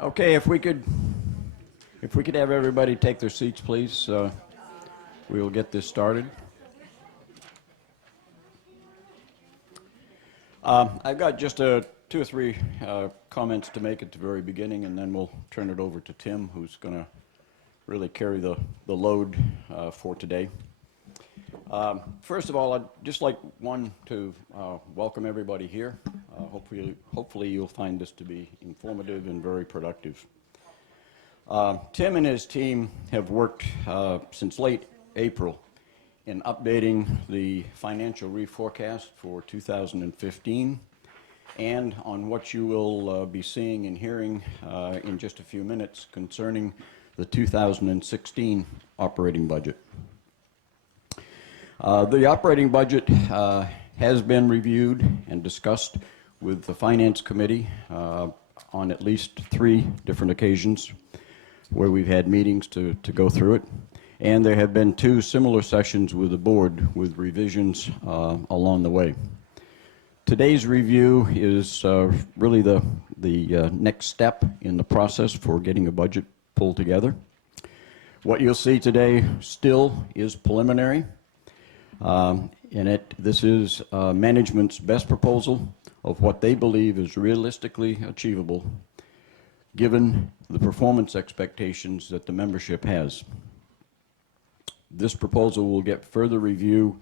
Okay, if we could have everybody take their seats, please, we will get this started. I've got just two or three comments to make at the very beginning, and then we'll turn it over to Tim, who's going to really carry the load for today. First of all, I'd just like to welcome everybody here. Hopefully you'll find this to be informative and very productive. Tim and his team have worked since late April in updating the financial reforecast for 2015 and on what you will be seeing and hearing in just a few minutes concerning the 2016 operating budget. The operating budget has been reviewed and discussed with the Finance Committee on at least 3 different occasions where we've had meetings to go through it. And there have been 2 similar sessions with the board with revisions along the way. Today's review is really the next step in the process for getting a budget pulled together. What you'll see today still is preliminary. This is management's best proposal of what they believe is realistically achievable given the performance expectations that the membership has. This proposal will get further review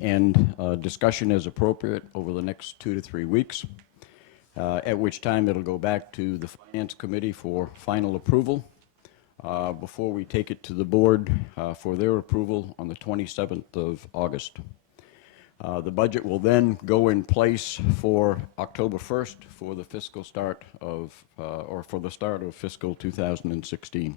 and discussion as appropriate over the next 2 to 3 weeks, at which time it'll go back to the Finance Committee for final approval before we take it to the board for their approval on the 27th of August. The budget will then go in place for October 1st for the fiscal start of, or for the start of fiscal 2016.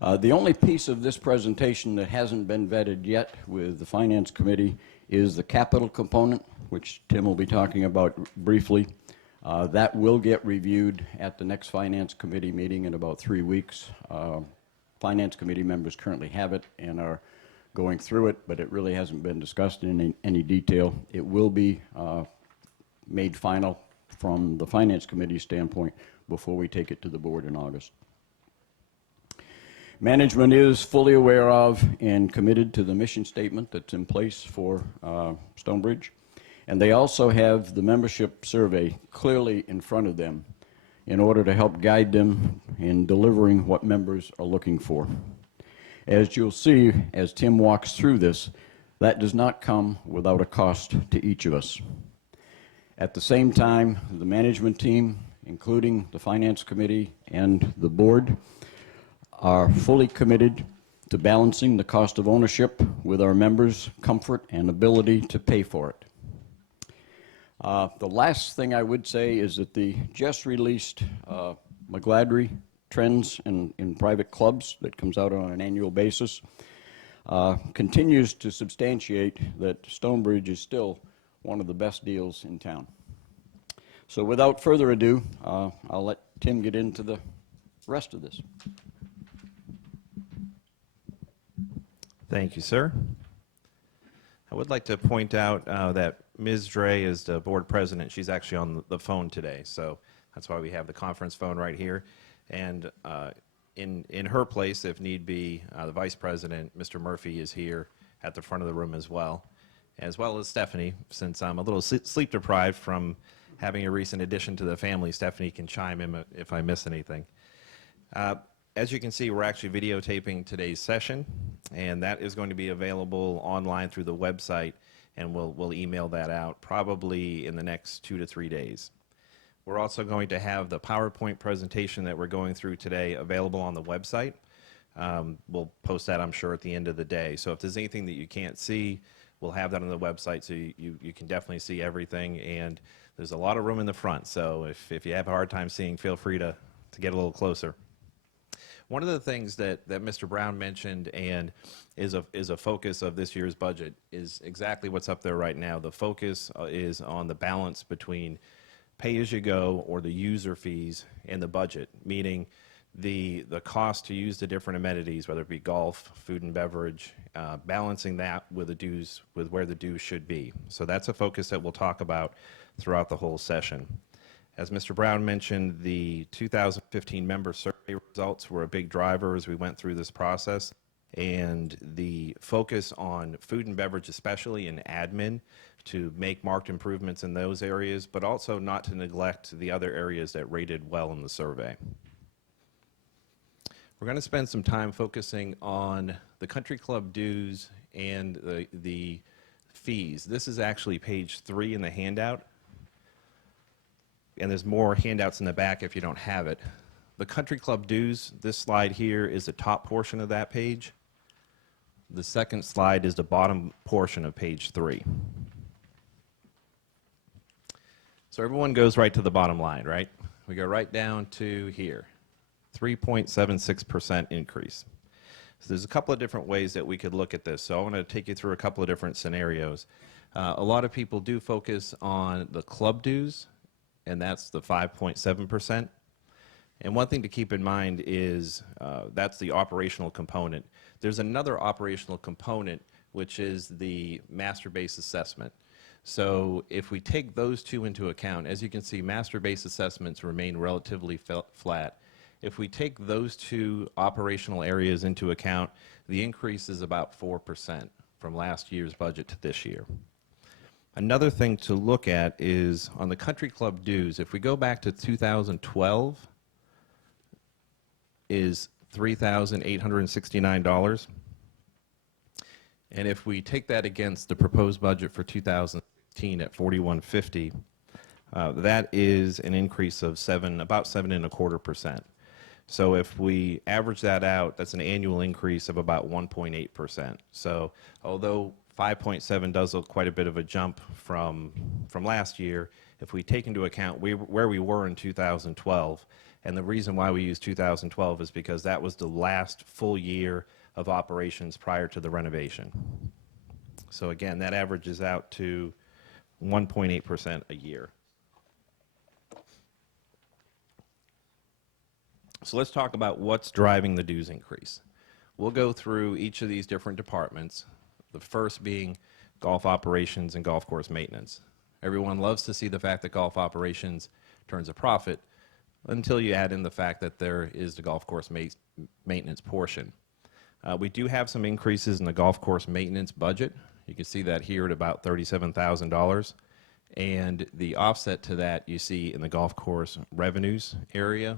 The only piece of this presentation that hasn't been vetted yet with the Finance Committee is the capital component, which Tim will be talking about briefly. That will get reviewed at the next Finance Committee meeting in about 3 weeks. Finance Committee members currently have it and are going through it, but it really hasn't been discussed in any detail. It will be made final from the Finance Committee standpoint before we take it to the board in August. Management is fully aware of and committed to the mission statement that's in place for Stonebridge, and they also have the membership survey clearly in front of them in order to help guide them in delivering what members are looking for. As you'll see, as Tim walks through this, that does not come without a cost to each of us. At the same time, the management team, including the Finance Committee and the board, are fully committed to balancing the cost of ownership with our members' comfort and ability to pay for it. The last thing I would say is that the just released McGladrey Trends in Private Clubs that comes out on an annual basis continues to substantiate that Stonebridge is still one of the best deals in town. So without further ado, I'll let Tim get into the rest of this. Thank you, sir. I would like to point out that Ms. Dre is the board president. She's actually on the phone today, so that's why we have the conference phone right here. And in her place, if need be, the vice president, Mr. Murphy, is here at the front of the room as well as Stephanie. Since I'm a little sleep deprived from having a recent addition to the family, Stephanie can chime in if I miss anything. As you can see, we're actually videotaping today's session, and that is going to be available online through the website, and we'll email that out probably in the next 2 to 3 days. We're also going to have the PowerPoint presentation that we're going through today available on the website. We'll post that, I'm sure, at the end of the day. So if there's anything that you can't see, we'll have that on the website so you can definitely see everything. And there's a lot of room in the front, so if you have a hard time seeing, feel free to get a little closer. One of the things that Mr. Brown mentioned and is a focus of this year's budget is exactly what's up there right now. The focus is on the balance between pay-as-you-go or the user fees and the budget, meaning the cost to use the different amenities, whether it be golf, food and beverage, balancing that with the dues, with where the dues should be. So that's a focus that we'll talk about throughout the whole session. As Mr. Brown mentioned, the 2015 member survey results were a big driver as we went through this process, and the focus on food and beverage, especially in admin, to make marked improvements in those areas, but also not to neglect the other areas that rated well in the survey. We're going to spend some time focusing on the country club dues and the fees. This is actually page 3 in the handout, and there's more handouts in the back if you don't have it. The country club dues, this slide here is the top portion of that page. The second slide is the bottom portion of page 3. So everyone goes right to the bottom line, right? We go right down to here, 3.76% increase. So there's a couple of different ways that we could look at this. So I want to take you through a couple of different scenarios. A lot of people do focus on the club dues, and that's the 5.7%. And one thing to keep in mind is that's the operational component. There's another operational component, which is the master base assessment. So if we take those two into account, as you can see, master base assessments remain relatively flat. If we take those two operational areas into account, the increase is about 4% from last year's budget to this year. Another thing to look at is on the country club dues, if we go back to 2012, is $3,869. And if we take that against the proposed budget for 2016 at $4,150, that is an increase of about 7.25%. So if we average that out, that's an annual increase of about 1.8%. So although 5.7 does look quite a bit of a jump from last year, if we take into account where we were in 2012, and the reason why we use 2012 is because that was the last full year of operations prior to the renovation. So again, that averages out to 1.8% a year. So let's talk about what's driving the dues increase. We'll go through each of these different departments, the first being golf operations and golf course maintenance. Everyone loves to see the fact that golf operations turns a profit until you add in the fact that there is the golf course maintenance portion. We do have some increases in the golf course maintenance budget. You can see that here at about $37,000. And the offset to that you see in the golf course revenues area,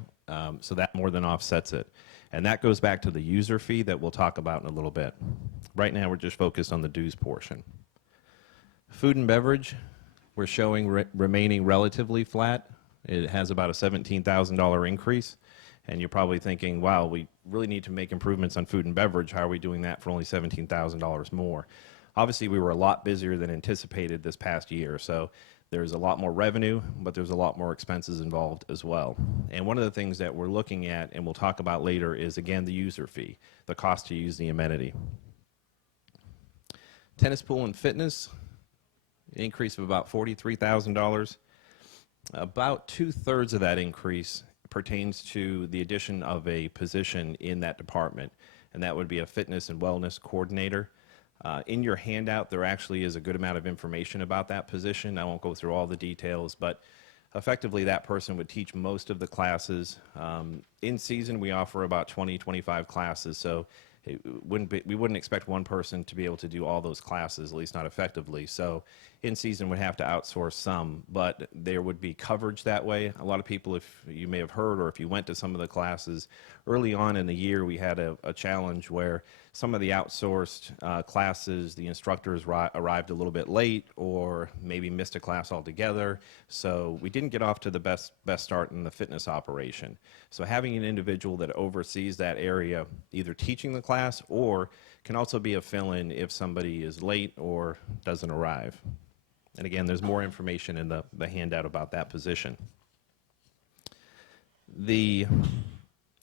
so that more than offsets it. And that goes back to the user fee that we'll talk about in a little bit. Right now we're just focused on the dues portion. Food and beverage, we're showing remaining relatively flat. It has about a $17,000 increase. And you're probably thinking, wow, we really need to make improvements on food and beverage. How are we doing that for only $17,000 more? Obviously, we were a lot busier than anticipated this past year, so there's a lot more revenue, but there's a lot more expenses involved as well. And one of the things that we're looking at, and we'll talk about later, is, again, the user fee, the cost to use the amenity. Tennis pool and fitness, an increase of about $43,000. About 2/3 of that increase pertains to the addition of a position in that department, and that would be a fitness and wellness coordinator. In your handout, there actually is a good amount of information about that position. I won't go through all the details, but effectively that person would teach most of the classes. In season, we offer about 20-25 classes, so we wouldn't expect one person to be able to do all those classes, at least not effectively. So in season would have to outsource some, but there would be coverage that way. A lot of people, if you may have heard or if you went to some of the classes, early on in the year we had a challenge where some of the outsourced classes, the instructors arrived a little bit late or maybe missed a class altogether. So we didn't get off to the best start in the fitness operation. So having an individual that oversees that area, either teaching the class or can also be a fill-in if somebody is late or doesn't arrive. And again, there's more information in the handout about that position.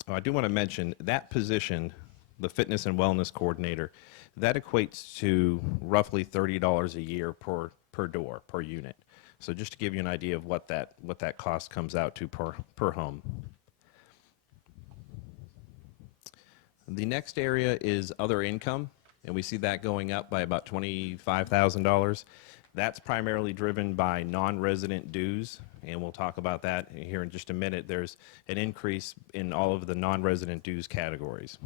I do want to mention that position, the fitness and wellness coordinator, that equates to roughly $30 a year per door, per unit. So just to give you an idea of what that cost comes out to per home. The next area is other income, and we see that going up by about $25,000. That's primarily driven by non-resident dues, and we'll talk about that here in just a minute. There's an increase in all of the non-resident dues categories.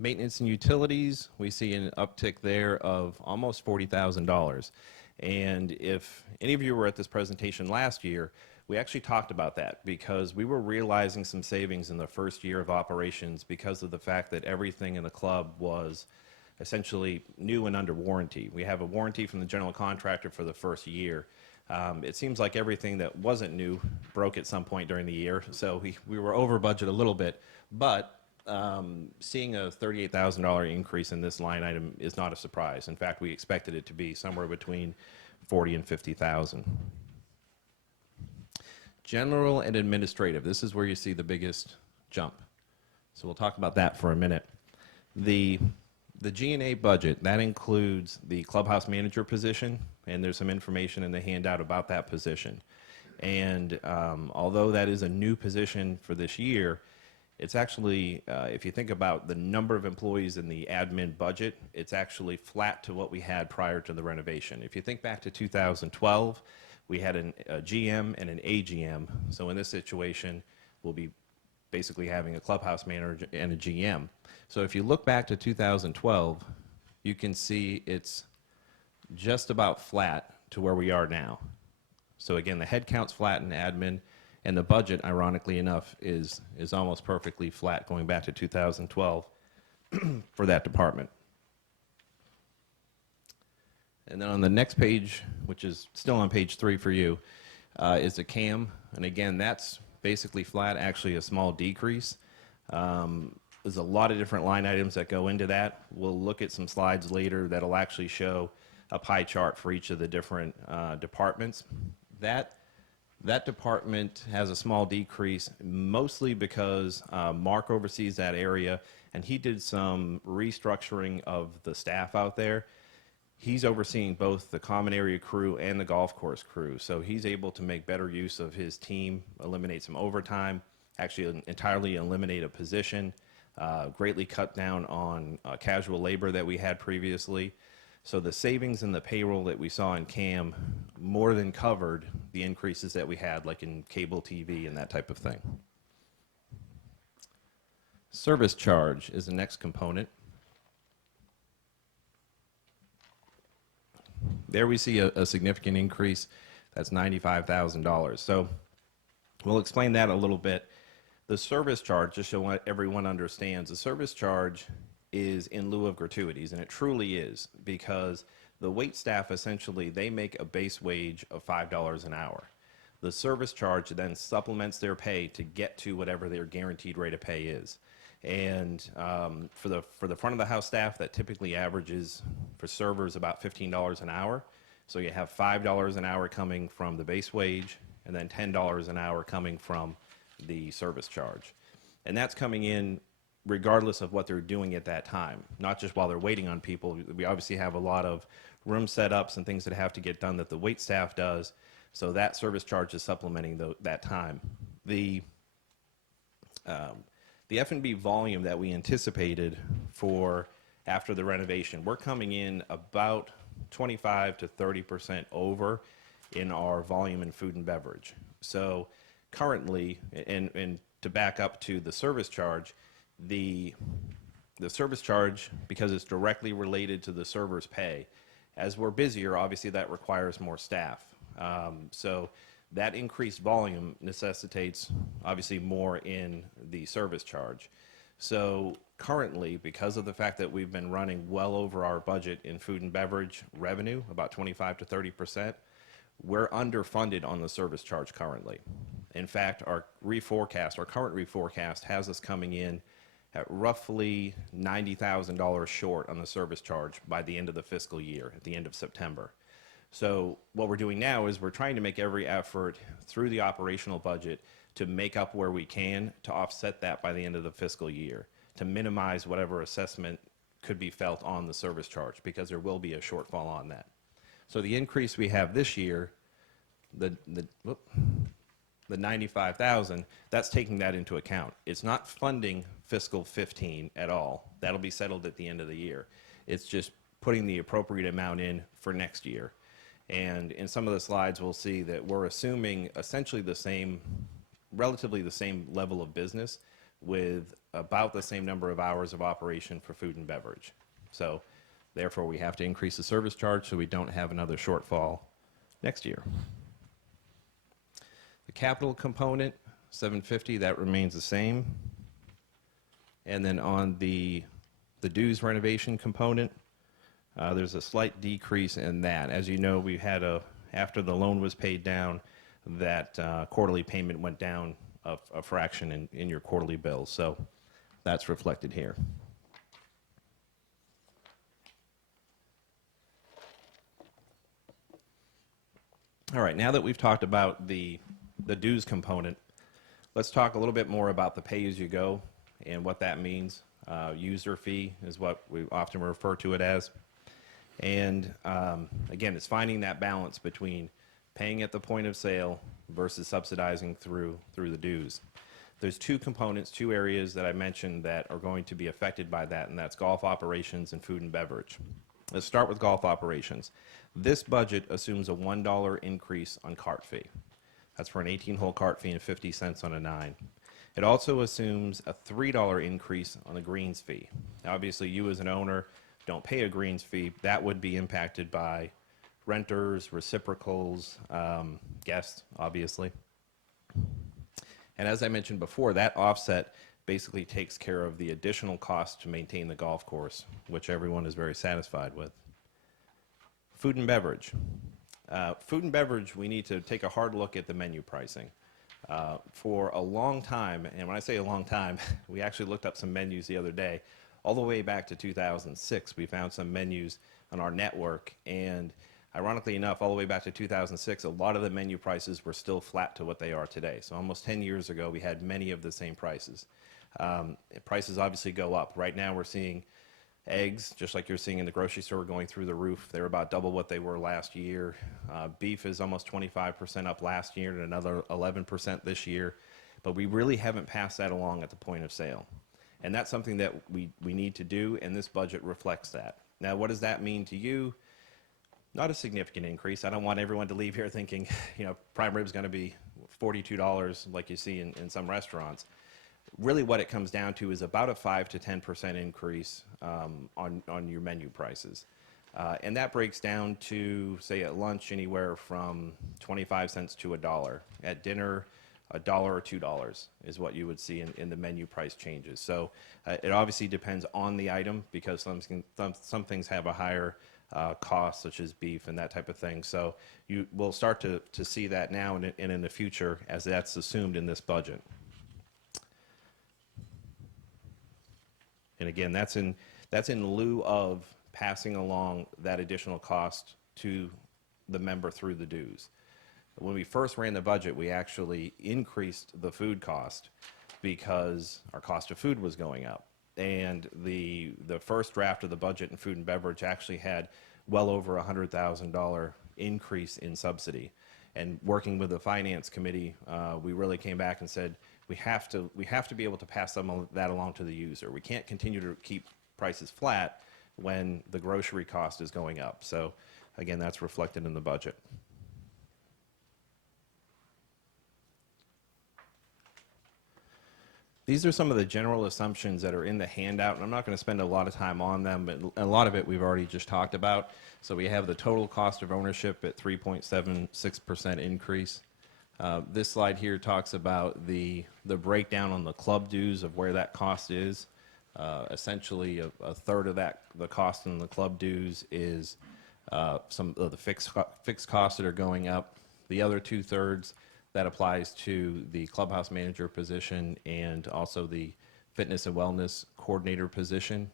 Maintenance and utilities, we see an uptick there of almost $40,000. And if any of you were at this presentation last year, we actually talked about that because we were realizing some savings in the first year of operations because of the fact that everything in the club was essentially new and under warranty. We have a warranty from the general contractor for the first year. It seems like everything that wasn't new broke at some point during the year, so we were over budget a little bit, but seeing a $38,000 increase in this line item is not a surprise. In fact, we expected it to be somewhere between $40,000 and $50,000. General and administrative, this is where you see the biggest jump. So we'll talk about that for a minute. The G&A budget, that includes the clubhouse manager position, and there's some information in the handout about that position. And although that is a new position for this year, it's actually, if you think about the number of employees in the admin budget, it's actually flat to what we had prior to the renovation. If you think back to 2012, we had a GM and an AGM. So in this situation, we'll be basically having a clubhouse manager and a GM. So if you look back to 2012, you can see it's just about flat to where we are now. So again, the head count's flat in admin, and the budget, ironically enough, is almost perfectly flat going back to 2012 for that department. And then on the next page, which is still on page 3 for you, is the CAM. And again, that's basically flat, actually a small decrease. There's a lot of different line items that go into that. We'll look at some slides later that'll actually show a pie chart for each of the different departments. That department has a small decrease, mostly because Mark oversees that area, and he did some restructuring of the staff out there. He's overseeing both the common area crew and the golf course crew, so he's able to make better use of his team, eliminate some overtime, actually entirely eliminate a position, greatly cut down on casual labor that we had previously. So the savings in the payroll that we saw in CAM more than covered the increases that we had, like in cable TV and that type of thing. Service charge is the next component. There we see a significant increase. That's $95,000. So we'll explain that a little bit. The service charge, just so everyone understands, the service charge is in lieu of gratuities, and it truly is, because the wait staff, essentially, they make a base wage of $5 an hour. The service charge then supplements their pay to get to whatever their guaranteed rate of pay is. And for the front of the house staff, that typically averages for servers about $15 an hour. So you have $5 an hour coming from the base wage, and then $10 an hour coming from the service charge. And that's coming in regardless of what they're doing at that time, not just while they're waiting on people. We obviously have a lot of room setups and things that have to get done that the wait staff does, so that service charge is supplementing that time. The F&B volume that we anticipated for after the renovation, we're coming in about 25 to 30% over in our volume in food and beverage. So currently, and to back up to the service charge, the service charge, because it's directly related to the server's pay, as we're busier, obviously that requires more staff. So that increased volume necessitates obviously more in the service charge. So currently, because of the fact that we've been running well over our budget in food and beverage revenue, about 25 to 30%, we're underfunded on the service charge currently. In fact, our current reforecast has us coming in at roughly $90,000 short on the service charge by the end of the fiscal year, at the end of September. So what we're doing now is we're trying to make every effort through the operational budget to make up where we can to offset that by the end of the fiscal year, to minimize whatever assessment could be felt on the service charge, because there will be a shortfall on that. So the increase we have this year, the 95,000, that's taking that into account. It's not funding fiscal 15 at all. That'll be settled at the end of the year. It's just putting the appropriate amount in for next year. And in some of the slides, we'll see that we're assuming essentially the same, relatively the same level of business with about the same number of hours of operation for food and beverage. So therefore, we have to increase the service charge so we don't have another shortfall next year. The capital component, $750, that remains the same. And then on the dues renovation component, there's a slight decrease in that. As you know, we had after the loan was paid down, that quarterly payment went down a fraction in your quarterly bills. So that's reflected here. All right, now that we've talked about the dues component, let's talk a little bit more about the pay-as-you-go and what that means. User fee is what we often refer to it as. And again, it's finding that balance between paying at the point of sale versus subsidizing through the dues. There's two components, two areas that I mentioned that are going to be affected by that, and that's golf operations and food and beverage. Let's start with golf operations. This budget assumes a $1 increase on cart fee. That's for an 18-hole cart fee and 50 cents on a 9. It also assumes a $3 increase on the greens fee. Now, obviously, you as an owner don't pay a greens fee. That would be impacted by renters, reciprocals, guests, obviously. And as I mentioned before, that offset basically takes care of the additional cost to maintain the golf course, which everyone is very satisfied with. Food and beverage. Food and beverage, we need to take a hard look at the menu pricing. For a long time, and when I say a long time, we actually looked up some menus the other day. All the way back to 2006, we found some menus on our network, and ironically enough, all the way back to 2006, a lot of the menu prices were still flat to what they are today. So almost 10 years ago, we had many of the same prices. Prices obviously go up. Right now, we're seeing eggs, just like you're seeing in the grocery store, going through the roof. They're about double what they were last year. Beef is almost 25% up last year and another 11% this year. But we really haven't passed that along at the point of sale. And that's something that we need to do, and this budget reflects that. Now, what does that mean to you? Not a significant increase. I don't want everyone to leave here thinking, prime rib is going to be $42 like you see in some restaurants. Really what it comes down to is about a 5 to 10% increase on your menu prices. And that breaks down to, say, at lunch, anywhere from 25 cents to $1. At dinner, $1 or $2 is what you would see in the menu price changes. So it obviously depends on the item, because some things have a higher cost, such as beef and that type of thing. So you will start to see that now and in the future, as that's assumed in this budget. And again, that's in lieu of passing along that additional cost to the member through the dues. When we first ran the budget, we actually increased the food cost because our cost of food was going up. And the first draft of the budget in food and beverage actually had well over $100,000 increase in subsidy. And working with the finance committee, we really came back and said, we have to be able to pass some of that along to the user. We can't continue to keep prices flat when the grocery cost is going up. So again, that's reflected in the budget. These are some of the general assumptions that are in the handout, and I'm not going to spend a lot of time on them, but a lot of it we've already just talked about. So we have the total cost of ownership at 3.76% increase. This slide here talks about the breakdown on the club dues of where that cost is. Essentially, a third of the cost in the club dues is some of the fixed costs that are going up. The other 2/3, that applies to the clubhouse manager position and also the fitness and wellness coordinator position.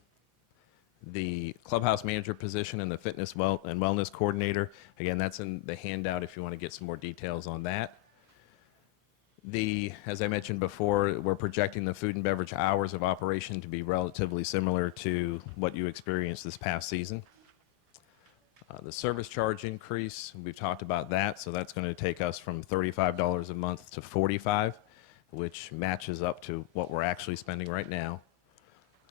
The clubhouse manager position and the fitness and wellness coordinator, again, that's in the handout if you want to get some more details on that. As I mentioned before, we're projecting the food and beverage hours of operation to be relatively similar to what you experienced this past season. The service charge increase, we've talked about that, so that's going to take us from $35 a month to $45, which matches up to what we're actually spending right now.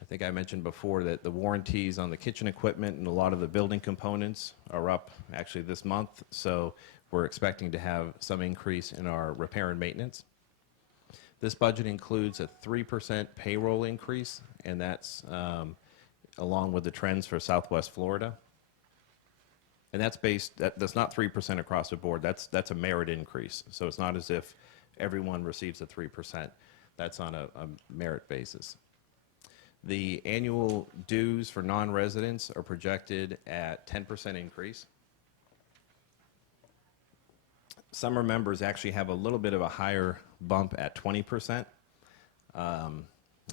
I think I mentioned before that the warranties on the kitchen equipment and a lot of the building components are up actually this month, so we're expecting to have some increase in our repair and maintenance. This budget includes a 3% payroll increase, and that's along with the trends for Southwest Florida. And that's not 3% across the board. That's a merit increase. So it's not as if everyone receives a 3%. That's on a merit basis. The annual dues for non-residents are projected at 10% increase. Summer members actually have a little bit of a higher bump at 20%. And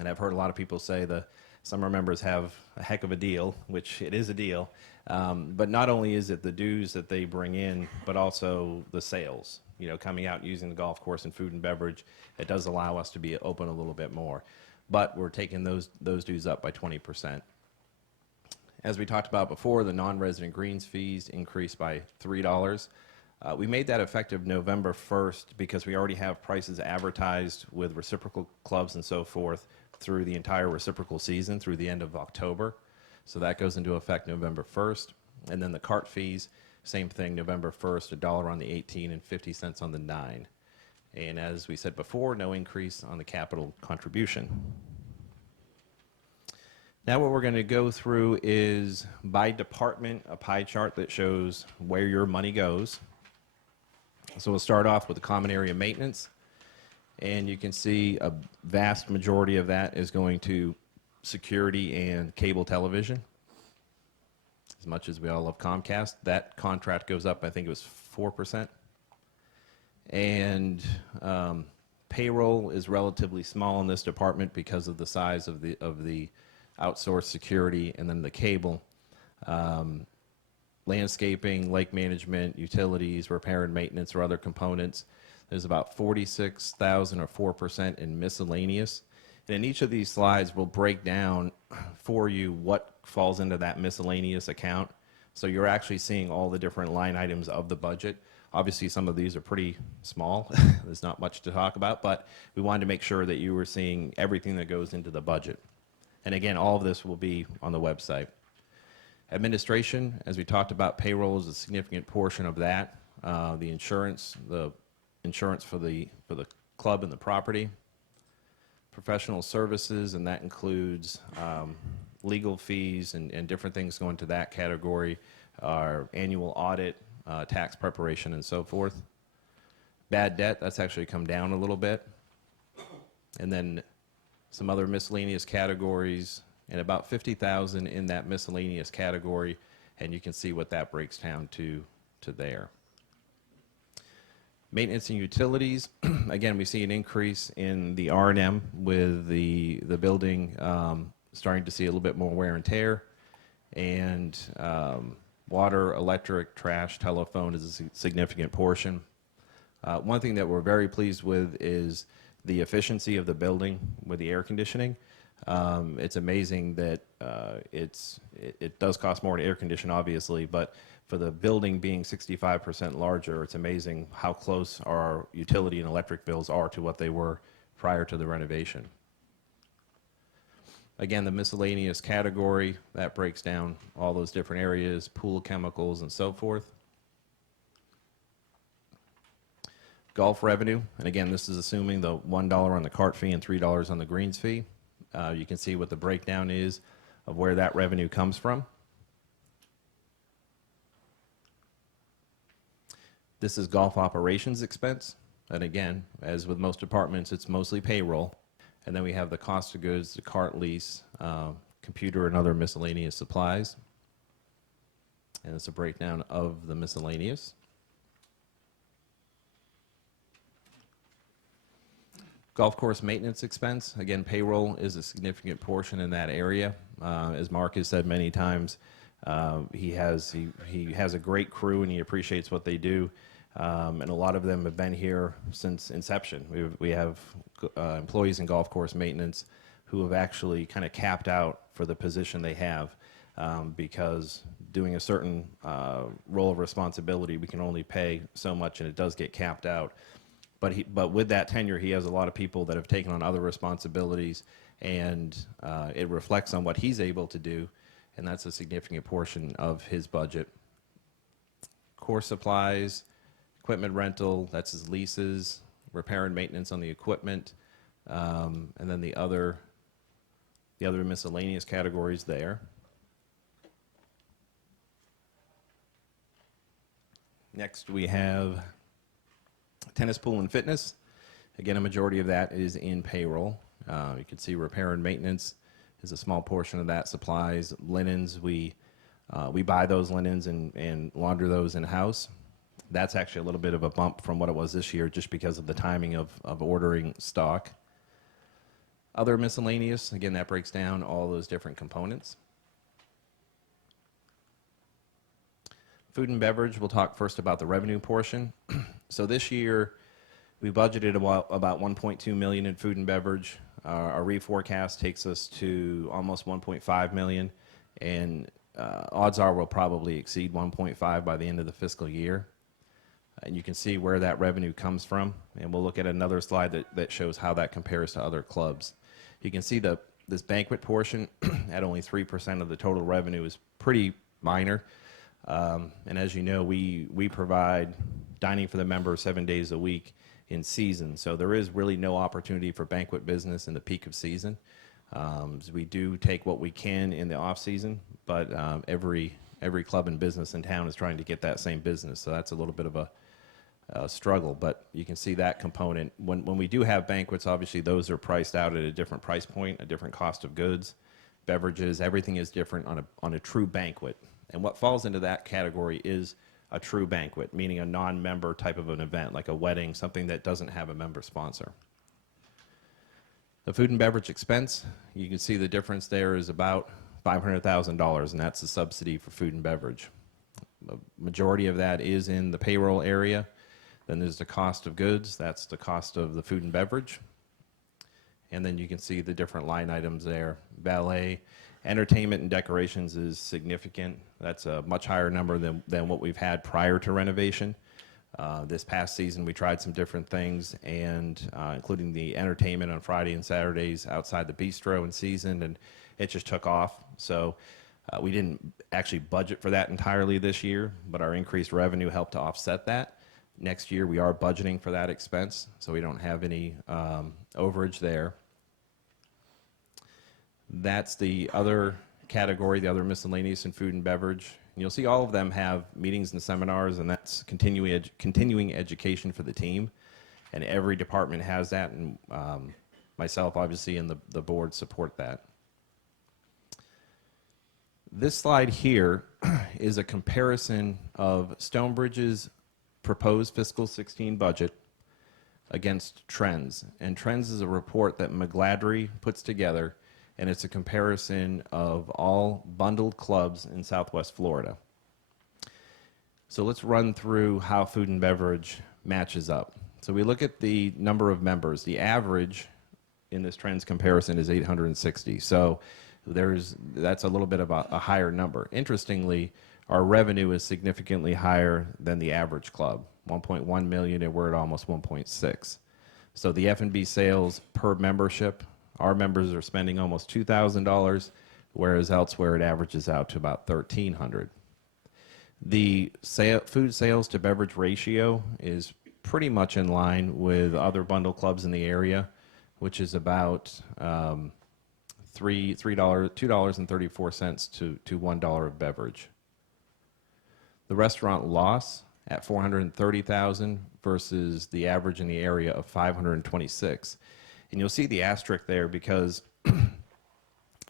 I've heard a lot of people say the summer members have a heck of a deal, which it is a deal. But not only is it the dues that they bring in, but also the sales. You know, coming out and using the golf course and food and beverage, it does allow us to be open a little bit more. But we're taking those dues up by 20%. As we talked about before, the non-resident greens fees increased by $3. We made that effective November 1st because we already have prices advertised with reciprocal clubs and so forth through the entire reciprocal season through the end of October. So that goes into effect November 1st. And then the cart fees, same thing, November 1st, $1 on the 18 and 50 cents on the 9. And as we said before, no increase on the capital contribution. Now what we're going to go through is by department, a pie chart that shows where your money goes. So we'll start off with the common area maintenance, and you can see a vast majority of that is going to security and cable television. As much as we all love Comcast, that contract goes up, I think it was 4%. And payroll is relatively small in this department because of the size of the outsourced security and then the cable. Landscaping, lake management, utilities, repair and maintenance, or other components. There's about 46,000 or 4% in miscellaneous. And in each of these slides, we'll break down for you what falls into that miscellaneous account. So you're actually seeing all the different line items of the budget. Obviously, some of these are pretty small. There's not much to talk about, but we wanted to make sure that you were seeing everything that goes into the budget. And again, all of this will be on the website. Administration, as we talked about, payroll is a significant portion of that. The insurance for the club and the property. Professional services, and that includes legal fees and different things go into that category. Our annual audit, tax preparation, and so forth. Bad debt, that's actually come down a little bit. And then some other miscellaneous categories, and about 50,000 in that miscellaneous category, and you can see what that breaks down to there. Maintenance and utilities, again, we see an increase in the R&M with the building starting to see a little bit more wear and tear, and water, electric, trash, telephone is a significant portion. One thing that we're very pleased with is the efficiency of the building with the air conditioning. It's amazing that it does cost more to air condition, obviously, but for the building being 65% larger, it's amazing how close our utility and electric bills are to what they were prior to the renovation. Again, the miscellaneous category, that breaks down all those different areas, pool chemicals and so forth. Golf revenue, and again, this is assuming the $1 on the cart fee and $3 on the greens fee. You can see what the breakdown is of where that revenue comes from. This is golf operations expense. And again, as with most departments, it's mostly payroll. And then we have the cost of goods, the cart lease, computer and other miscellaneous supplies. And it's a breakdown of the miscellaneous. Golf course maintenance expense, again, payroll is a significant portion in that area. As Mark has said many times, he has a great crew and he appreciates what they do. And a lot of them have been here since inception. We have employees in golf course maintenance who have actually kind of capped out for the position they have because doing a certain role of responsibility, we can only pay so much and it does get capped out. But with that tenure, he has a lot of people that have taken on other responsibilities, and it reflects on what he's able to do, and that's a significant portion of his budget. Course supplies, equipment rental, that's his leases, repair and maintenance on the equipment, and then the other miscellaneous categories there. Next, we have tennis pool and fitness. Again, a majority of that is in payroll. You can see repair and maintenance is a small portion of that. Supplies, linens, we buy those linens and launder those in-house. That's actually a little bit of a bump from what it was this year just because of the timing of ordering stock. Other miscellaneous, again, that breaks down all those different components. Food and beverage, we'll talk first about the revenue portion. So this year, we budgeted about 1.2 million in food and beverage. Our reforecast takes us to almost 1.5 million, and odds are we'll probably exceed 1.5 by the end of the fiscal year. And you can see where that revenue comes from, and we'll look at another slide that shows how that compares to other clubs. You can see this banquet portion at only 3% of the total revenue is pretty minor. And as you know, we provide dining for the member 7 days a week in season. So there is really no opportunity for banquet business in the peak of season. We do take what we can in the off season, but every club and business in town is trying to get that same business. So that's a little bit of a struggle, but you can see that component. When we do have banquets, obviously those are priced out at a different price point, a different cost of goods, beverages, everything is different on a true banquet. And what falls into that category is a true banquet, meaning a non-member type of an event, like a wedding, something that doesn't have a member sponsor. The food and beverage expense, you can see the difference there is about $500,000, and that's the subsidy for food and beverage. The majority of that is in the payroll area. Then there's the cost of goods, that's the cost of the food and beverage. And then you can see the different line items there. Valet, entertainment and decorations is significant. That's a much higher number than what we've had prior to renovation. This past season, we tried some different things, and including the entertainment on Friday and Saturdays outside the bistro in season, and it just took off. So we didn't actually budget for that entirely this year, but our increased revenue helped to offset that. Next year, we are budgeting for that expense, so we don't have any overage there. That's the other category, the other miscellaneous in food and beverage. And you'll see all of them have meetings and seminars, and that's continuing education for the team. And every department has that, and myself, obviously, and the board support that. This slide here is a comparison of Stonebridge's proposed fiscal 16 budget against Trends. And Trends is a report that McGladrey puts together, and it's a comparison of all bundled clubs in Southwest Florida. So let's run through how food and beverage matches up. So we look at the number of members. The average in this Trends comparison is 860. So that's a little bit of a higher number. Interestingly, our revenue is significantly higher than the average club, 1.1 million, and we're at almost 1.6. So the F&B sales per membership, our members are spending almost $2,000, whereas elsewhere it averages out to about $1,300. The food sales to beverage ratio is pretty much in line with other bundle clubs in the area, which is about $2.34 to $1 of beverage. The restaurant loss at $430,000 versus the average in the area of $526. And you'll see the asterisk there because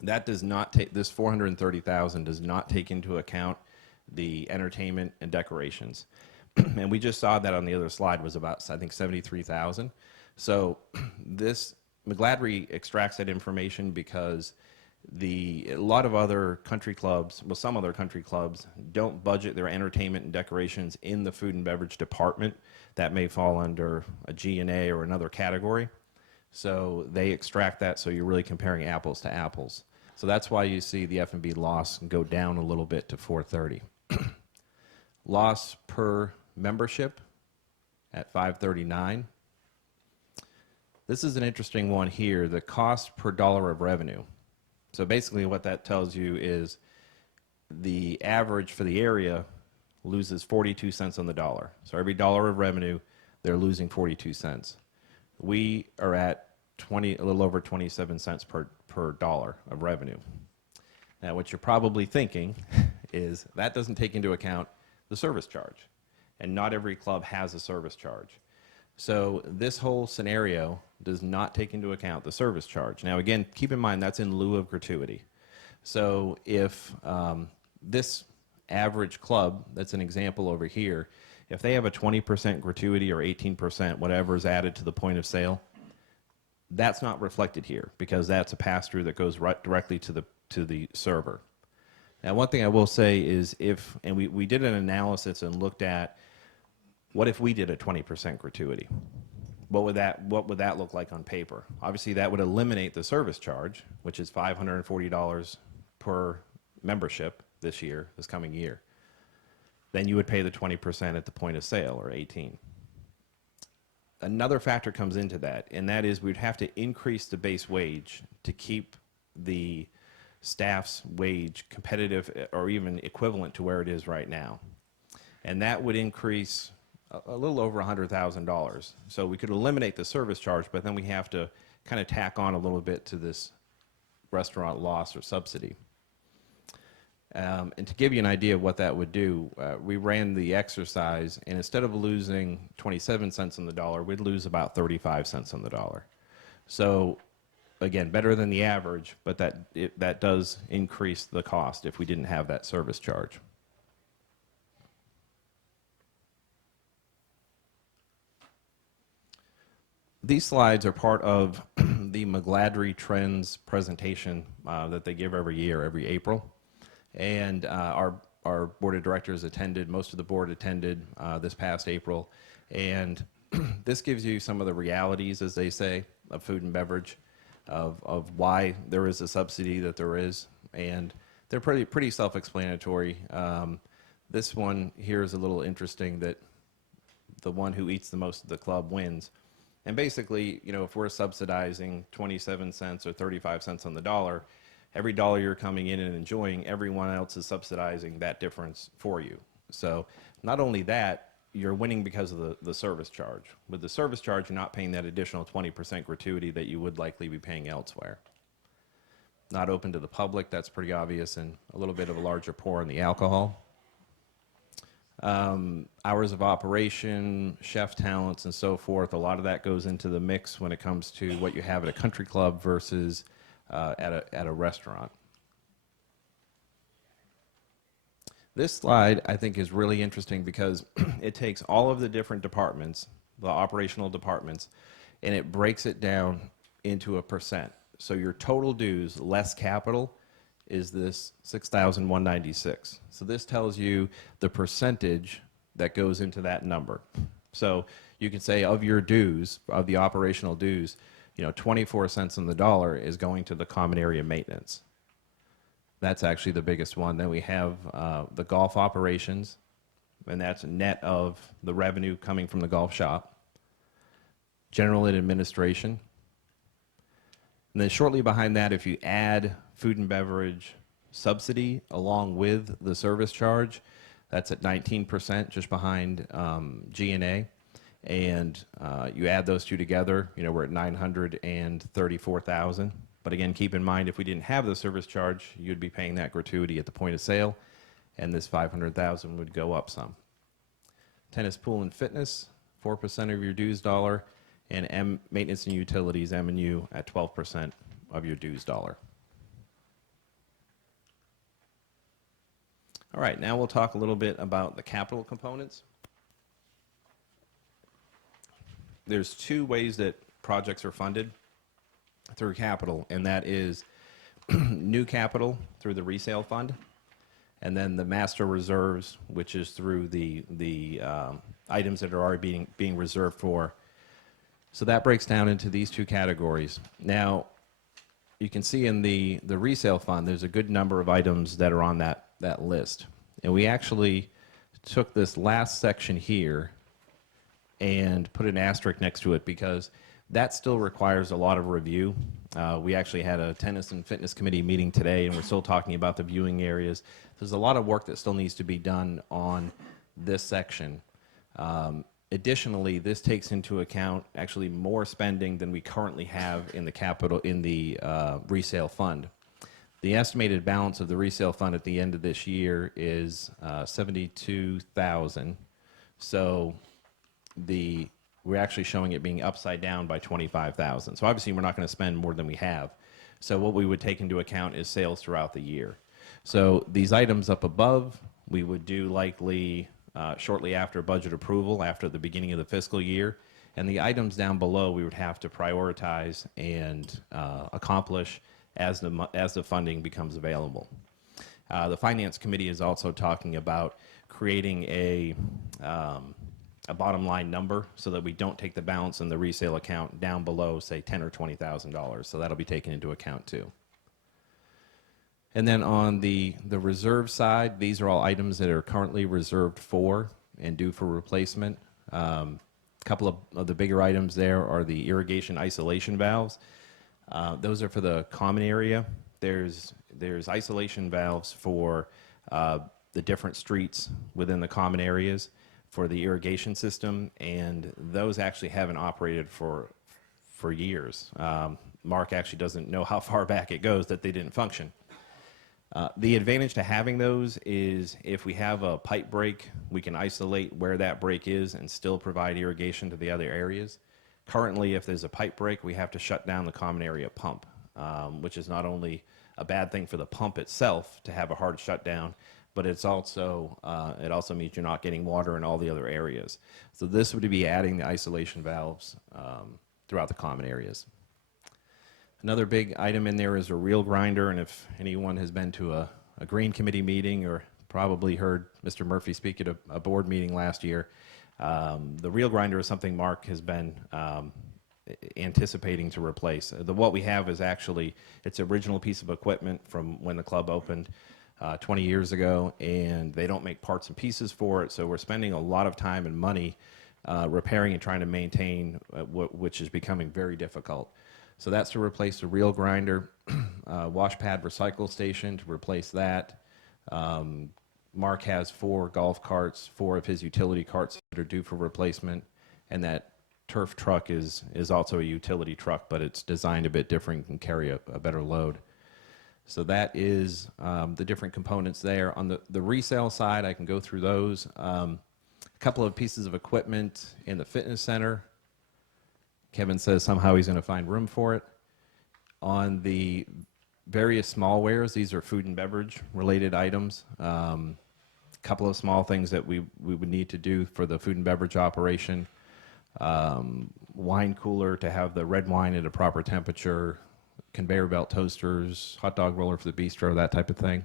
that does not take, this $430,000 does not take into account the entertainment and decorations. And we just saw that on the other slide was about, I think, $73,000. So this, McGladrey extracts that information because a lot of other country clubs, well, some other country clubs don't budget their entertainment and decorations in the food and beverage department. That may fall under a G&A or another category. So they extract that, so you're really comparing apples to apples. So that's why you see the F&B loss go down a little bit to 430. Loss per membership at 539. This is an interesting one here, the cost per dollar of revenue. So basically what that tells you is the average for the area loses 42 cents on the dollar. So every dollar of revenue, they're losing 42 cents. We are at a little over 27 cents per dollar of revenue. Now, what you're probably thinking is that doesn't take into account the service charge. And not every club has a service charge. So this whole scenario does not take into account the service charge. Now, again, keep in mind that's in lieu of gratuity. So if this average club, that's an example over here, if they have a 20% gratuity or 18%, whatever is added to the point of sale, that's not reflected here because that's a pass-through that goes right directly to the server. Now, one thing I will say is and we did an analysis and looked at what if we did a 20% gratuity? What would that look like on paper? Obviously, that would eliminate the service charge, which is $540 per membership this coming year. Then you would pay the 20% at the point of sale, or 18. Another factor comes into that, and that is we'd have to increase the base wage to keep the staff's wage competitive or even equivalent to where it is right now. And that would increase a little over $100,000. So we could eliminate the service charge, but then we have to kind of tack on a little bit to this restaurant loss or subsidy. And to give you an idea of what that would do, we ran the exercise, and instead of losing 27 cents on the dollar, we'd lose about 35 cents on the dollar. So again, better than the average, but that does increase the cost if we didn't have that service charge. These slides are part of the McGladrey Trends presentation that they give every year, every April. And our board of directors attended, most of the board attended this past April. And this gives you some of the realities, as they say, of food and beverage, of why there is a subsidy that there is. And they're pretty self-explanatory. This one here is a little interesting, that the one who eats the most at the club wins. And basically, you know, if we're subsidizing 27 cents or 35 cents on the dollar, every dollar you're coming in and enjoying, everyone else is subsidizing that difference for you. So not only that, you're winning because of the service charge. With the service charge, you're not paying that additional 20% gratuity that you would likely be paying elsewhere. Not open to the public, that's pretty obvious, and a little bit of a larger pour in the alcohol. Hours of operation, chef talents, and so forth, a lot of that goes into the mix when it comes to what you have at a country club versus at a restaurant. This slide, I think, is really interesting because it takes all of the different departments, the operational departments, and it breaks it down into a percent. So your total dues less capital is this $6,196. So this tells you the percentage that goes into that number. So you can say of your dues, of the operational dues, you know, 24 cents on the dollar is going to the common area maintenance. That's actually the biggest one. Then we have the golf operations, and that's net of the revenue coming from the golf shop. General and administration. And then shortly behind that, if you add food and beverage subsidy along with the service charge, that's at 19%, just behind G&A. And you add those two together, you know, we're at $934,000. But again, keep in mind, if we didn't have the service charge, you'd be paying that gratuity at the point of sale, and this $500,000 would go up some. Tennis, pool, and fitness, 4% of your dues dollar, and maintenance and utilities, M&U, at 12% of your dues dollar. All right, now we'll talk a little bit about the capital components. There's two ways that projects are funded through capital, and that is new capital through the resale fund, and then the master reserves, which is through the items that are already being reserved for. So that breaks down into these two categories. Now, you can see in the resale fund, there's a good number of items that are on that list. And we actually took this last section here and put an asterisk next to it because That still requires a lot of review. We actually had a tennis and fitness committee meeting today, and we're still talking about the viewing areas. There's a lot of work that still needs to be done on this section. Additionally, this takes into account actually more spending than we currently have in the resale fund. The estimated balance of the resale fund at the end of this year is 72,000. So we're actually showing it being upside down by 25,000. So obviously we're not going to spend more than we have. So what we would take into account is sales throughout the year. So these items up above, we would do likely shortly after budget approval, after the beginning of the fiscal year. And the items down below, we would have to prioritize and accomplish as the funding becomes available. The Finance Committee is also talking about creating a bottom line number so that we don't take the balance in the resale account down below, say, $10,000 or $20,000. So that'll be taken into account too. And then on the reserve side, these are all items that are currently reserved for and due for replacement. A couple of the bigger items there are the irrigation isolation valves. Those are for the common area. There's isolation valves for the different streets within the common areas for the irrigation system, and those actually haven't operated for years. Mark actually doesn't know how far back it goes that they didn't function. The advantage to having those is if we have a pipe break, we can isolate where that break is and still provide irrigation to the other areas. Currently, if there's a pipe break, we have to shut down the common area pump, which is not only a bad thing for the pump itself to have a hard shutdown, but it also means you're not getting water in all the other areas. So this would be adding the isolation valves throughout the common areas. Another big item in there is a reel grinder, and if anyone has been to a Green Committee meeting or probably heard Mr. Murphy speak at a board meeting last year, the reel grinder is something Mark has been anticipating to replace. What we have is actually its original piece of equipment from when the club opened 20 years ago, and they don't make parts and pieces for it, so we're spending a lot of time and money repairing and trying to maintain, which is becoming very difficult. So that's to replace the reel grinder, wash pad recycle station to replace that. Mark has 4 golf carts, 4 of his utility carts that are due for replacement, and that turf truck is also a utility truck, but it's designed a bit different and can carry a better load. So that is the different components there. On the resale side, I can go through those. A couple of pieces of equipment in the fitness center. Kevin says somehow he's going to find room for it. On the various small wares, these are food and beverage related items. A couple of small things that we would need to do for the food and beverage operation. Wine cooler to have the red wine at a proper temperature, conveyor belt toasters, hot dog roller for the bistro, that type of thing.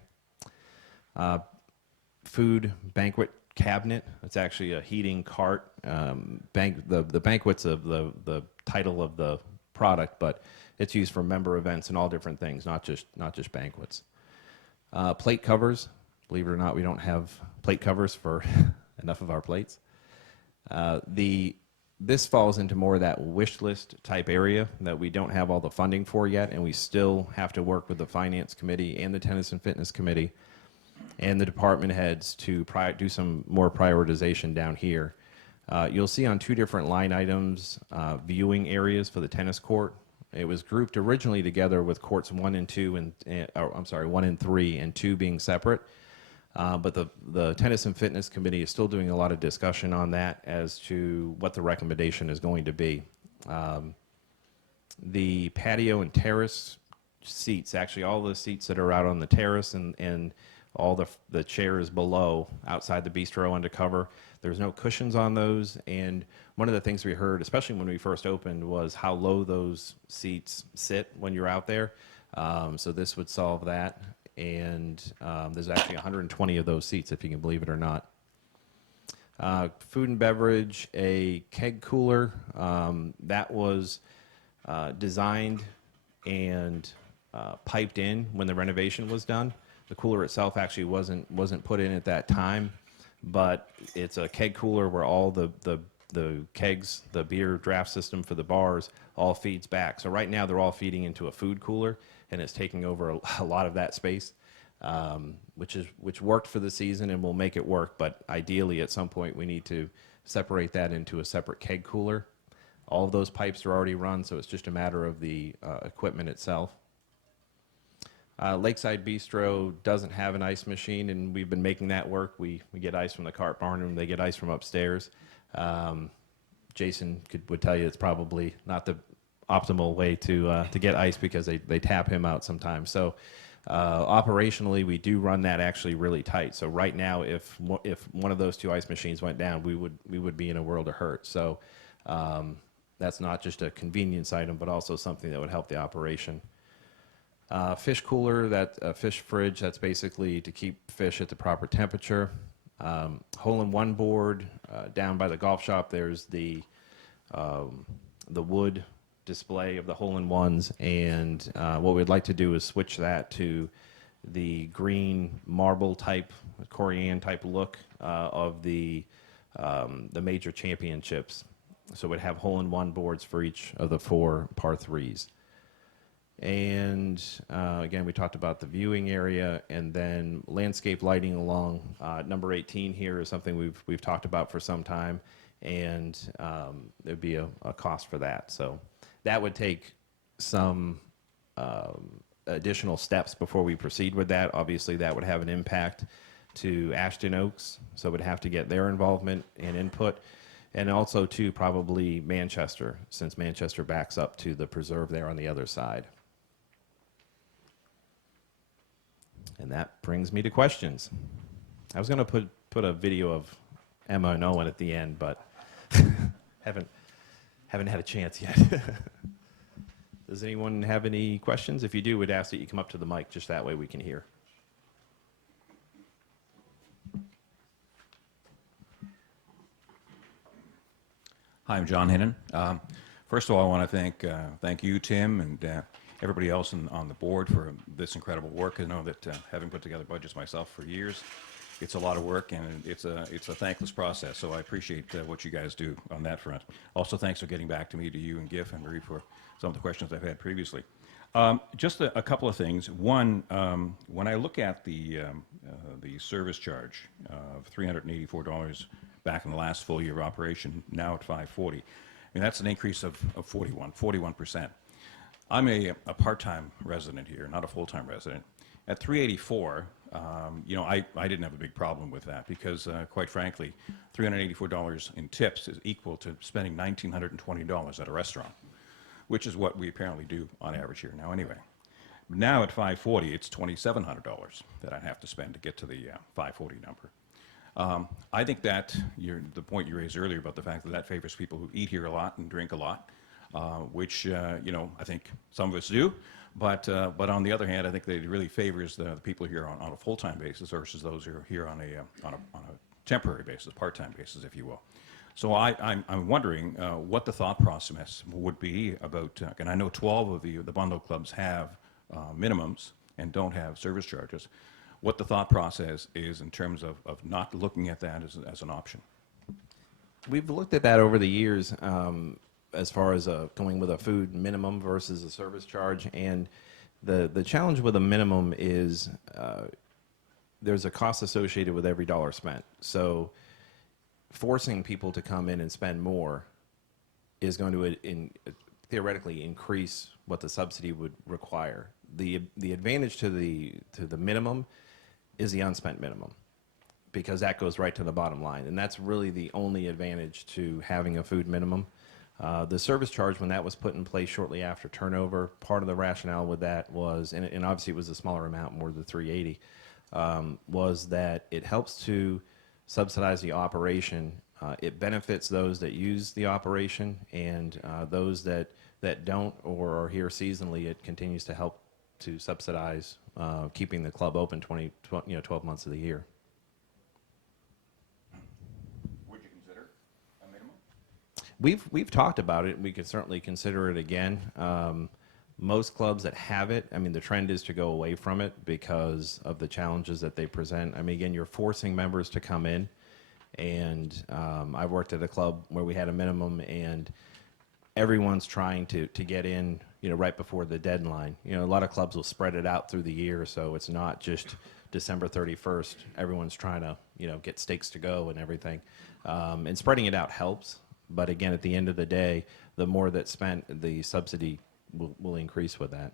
Food banquet cabinet. It's actually a heating cart. The banquet's of the title of the product, but it's used for member events and all different things, not just banquets. Plate covers. Believe it or not, we don't have plate covers for enough of our plates. This falls into more of that wish list type area that we don't have all the funding for yet, and we still have to work with the Finance Committee and the Tennis and Fitness Committee and the department heads to do some more prioritization down here. You'll see on 2 different line items, viewing areas for the tennis court. It was grouped originally together with courts 1 and 2, 1 and 3, and 2 being separate. But the Tennis and Fitness Committee is still doing a lot of discussion on that as to what the recommendation is going to be. The patio and terrace seats, actually all the seats that are out on the terrace and all the chairs below outside the bistro undercover, there's no cushions on those. And one of the things we heard, especially when we first opened, was how low those seats sit when you're out there. So this would solve that. And there's actually 120 of those seats, if you can believe it or not. Food and beverage, a keg cooler that was designed and piped in when the renovation was done. The cooler itself actually wasn't put in at that time, but it's a keg cooler where all the the kegs, the beer draft system for the bars, all feeds back. So right now they're all feeding into a food cooler, and it's taking over a lot of that space, which worked for the season and will make it work. But ideally, at some point, we need to separate that into a separate keg cooler. All of those pipes are already run, so it's just a matter of the equipment itself. Lakeside Bistro doesn't have an ice machine, and we've been making that work. We get ice from the cart barn room. They get ice from upstairs. Jason would tell you it's probably not the optimal way to get ice because they tap him out sometimes. So operationally, we do run that actually really tight. So right now, if one of those two ice machines went down, we would be in a world of hurt. So that's not just a convenience item, but also something that would help the operation. Fish cooler, fish fridge, that's basically to keep fish at the proper temperature. Hole-in-one board, down by the golf shop, there's the wood display of the hole-in-ones, and what we'd like to do is switch that to the green marble type, Corian type look of the major championships. So we'd have hole-in-one boards for each of the 4 par 3s. And again, we talked about the viewing area, and then landscape lighting along number 18 here is something we've talked about for some time, and there'd be a cost for that. So that would take some additional steps before we proceed with that. Obviously, that would have an impact to Ashton Oaks, so we'd have to get their involvement and input. And also to probably Manchester, since Manchester backs up to the preserve there on the other side. And that brings me to questions. I was going to put a video of Emma and Owen at the end, but haven't had a chance yet. Does anyone have any questions? If you do, we'd ask that you come up to the mic, just that way we can hear. Hi, I'm John Hinnon. First of all, I want to thank you, Tim, and everybody else on the board for this incredible work. I know that having put together budgets myself for years, it's a lot of work, and it's a thankless process. So I appreciate what you guys do on that front. Also, thanks for getting back to me, to you and Giff and Marie, for some of the questions I've had previously. Just a couple of things. One, when I look at the service charge of $384 back in the last full year of operation, now at $540, I mean, that's an increase of 41%. I'm a part-time resident here, not a full-time resident. At $384, I didn't have a big problem with that because, quite frankly, $384 in tips is equal to spending $1,920 at a restaurant, which is what we apparently do on average here now anyway. Now at $540, it's $2,700 that I'd have to spend to get to the $540 number. I think that the point you raised earlier about the fact that favors people who eat here a lot and drink a lot, which I think some of us do, but on the other hand, I think that it really favors the people here on a full-time basis versus those who are here on a temporary basis, part-time basis, if you will. So I'm wondering what the thought process would be about, and I know 12 of the bundle clubs have minimums and don't have service charges, what the thought process is in terms of not looking at that as an option. We've looked at that over the years as far as going with a food minimum versus a service charge. And the challenge with a minimum is there's a cost associated with every dollar spent. So forcing people to come in and spend more is going to theoretically increase what the subsidy would require. The advantage to the minimum is the unspent minimum, because that goes right to the bottom line, and that's really the only advantage to having a food minimum. The service charge, when that was put in place shortly after turnover, part of the rationale with that was, and obviously it was a smaller amount, more than $380, was that it helps to subsidize the operation. It benefits those that use the operation, and those that don't or are here seasonally, it continues to help to subsidize keeping the club open 12 months of the year. Would you consider a minimum? We've talked about it. We could certainly consider it again. Most clubs that have it, I mean, the trend is to go away from it because of the challenges that they present. I mean, again, you're forcing members to come in, And I've worked at a club where we had a minimum, and everyone's trying to get in, right before the deadline. A lot of clubs will spread it out through the year, so it's not just December 31st. Everyone's trying to, get stakes to go and everything. And spreading it out helps, but again, at the end of the day, the more that's spent, the subsidy will increase with that.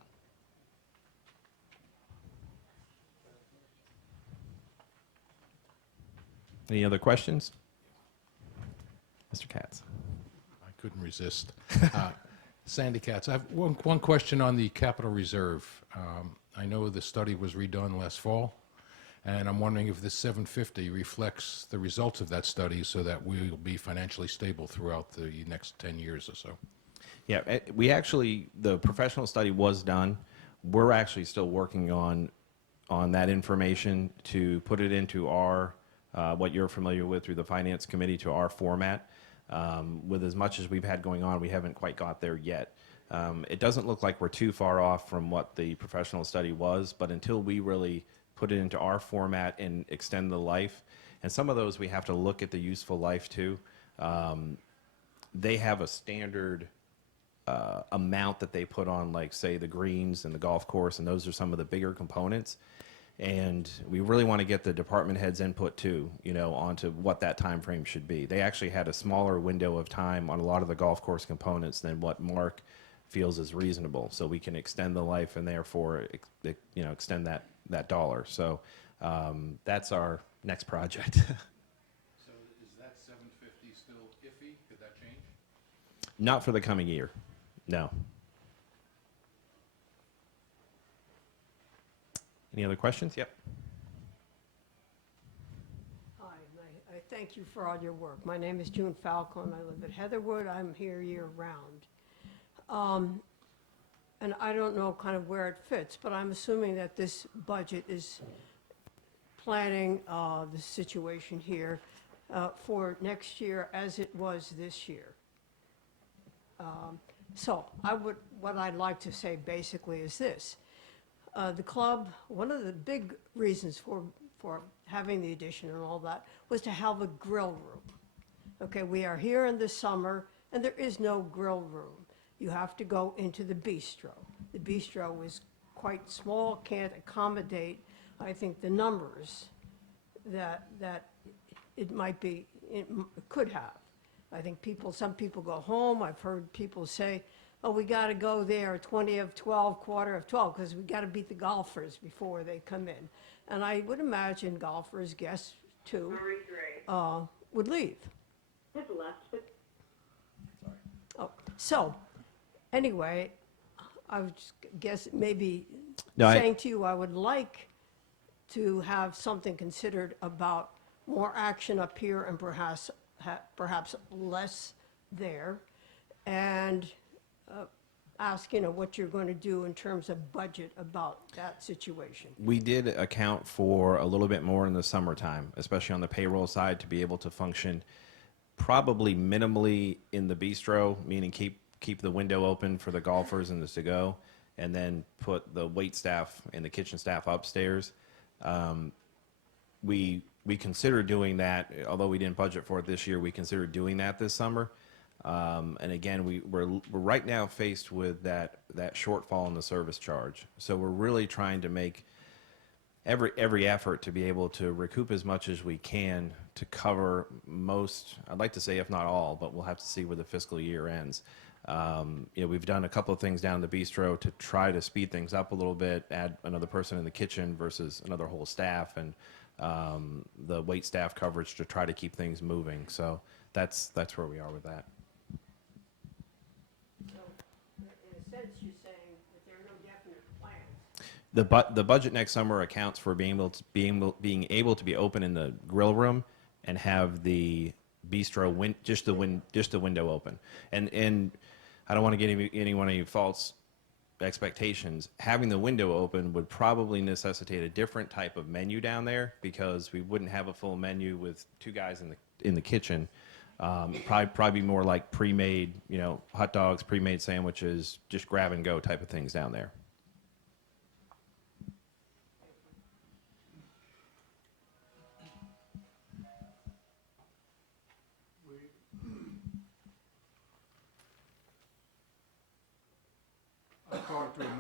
Any other questions? Mr. Katz. I couldn't resist. Sandy Katz, I have one question on the capital reserve. I know the study was redone last fall, and I'm wondering if this 750 reflects the results of that study so that we will be financially stable throughout the next 10 years or so. Yeah, the professional study was done. We're actually still working on that information to put it into our, what you're familiar with through the Finance Committee, to our format. With as much as we've had going on, we haven't quite got there yet. It doesn't look like we're too far off from what the professional study was, but until we really put it into our format and extend the life, and some of those we have to look at the useful life too. They have a standard amount that they put on, like, say, the greens and the golf course, and those are some of the bigger components. And we really want to get the department heads' input too, onto what that time frame should be. They actually had a smaller window of time on a lot of the golf course components than what Mark feels is reasonable, so we can extend the life and therefore, extend that dollar. So that's our next project. So is that 750 still iffy? Could that change? Not for the coming year, no. Any other questions? Yep. Hi, I thank you for all your work. My name is June Falcone. I live at Heatherwood. I'm here year-round. And I don't know kind of where it fits, but I'm assuming that this budget is planning the situation here for next year as it was this year. So what I'd like to say basically is this. The club, one of the big reasons for having the addition and all that was to have a grill room. Okay, we are here in the summer, and there is no grill room. You have to go into the bistro. The bistro is quite small, can't accommodate, I think, the numbers that it might be, it could have. I think some people go home. I've heard people say, oh, we got to go there 20 of 12, quarter of 12, because we got to beat the golfers before they come in. And I would imagine golfers, guests too, would leave. Oh, so anyway, I would just guess maybe saying to you, I would like to have something considered about more action up here and perhaps less there, and ask, what you're going to do in terms of budget about that situation. We did account for a little bit more in the summertime, especially on the payroll side, to be able to function probably minimally in the bistro, meaning keep the window open for the golfers and the to-go, and then put the wait staff and the kitchen staff upstairs. We considered doing that, although we didn't budget for it this year. We considered doing that this summer. And again, we're right now faced with that shortfall in the service charge. So we're really trying to make every effort to be able to recoup as much as we can to cover most, I'd like to say if not all, but we'll have to see where the fiscal year ends. We've done a couple of things down in the bistro to try to speed things up a little bit, add another person in the kitchen versus another whole staff, and the wait staff coverage to try to keep things moving. So that's where we are with that. So, in a sense, you're saying that there are no definite plans. The budget next summer accounts for being able to be open in the grill room and have the bistro just the window open. And I don't want to get anyone any false expectations. Having the window open would probably necessitate a different type of menu down there, because we wouldn't have a full menu with two guys in the kitchen. Probably more like pre-made, hot dogs, pre-made sandwiches, just grab and go type of things down there.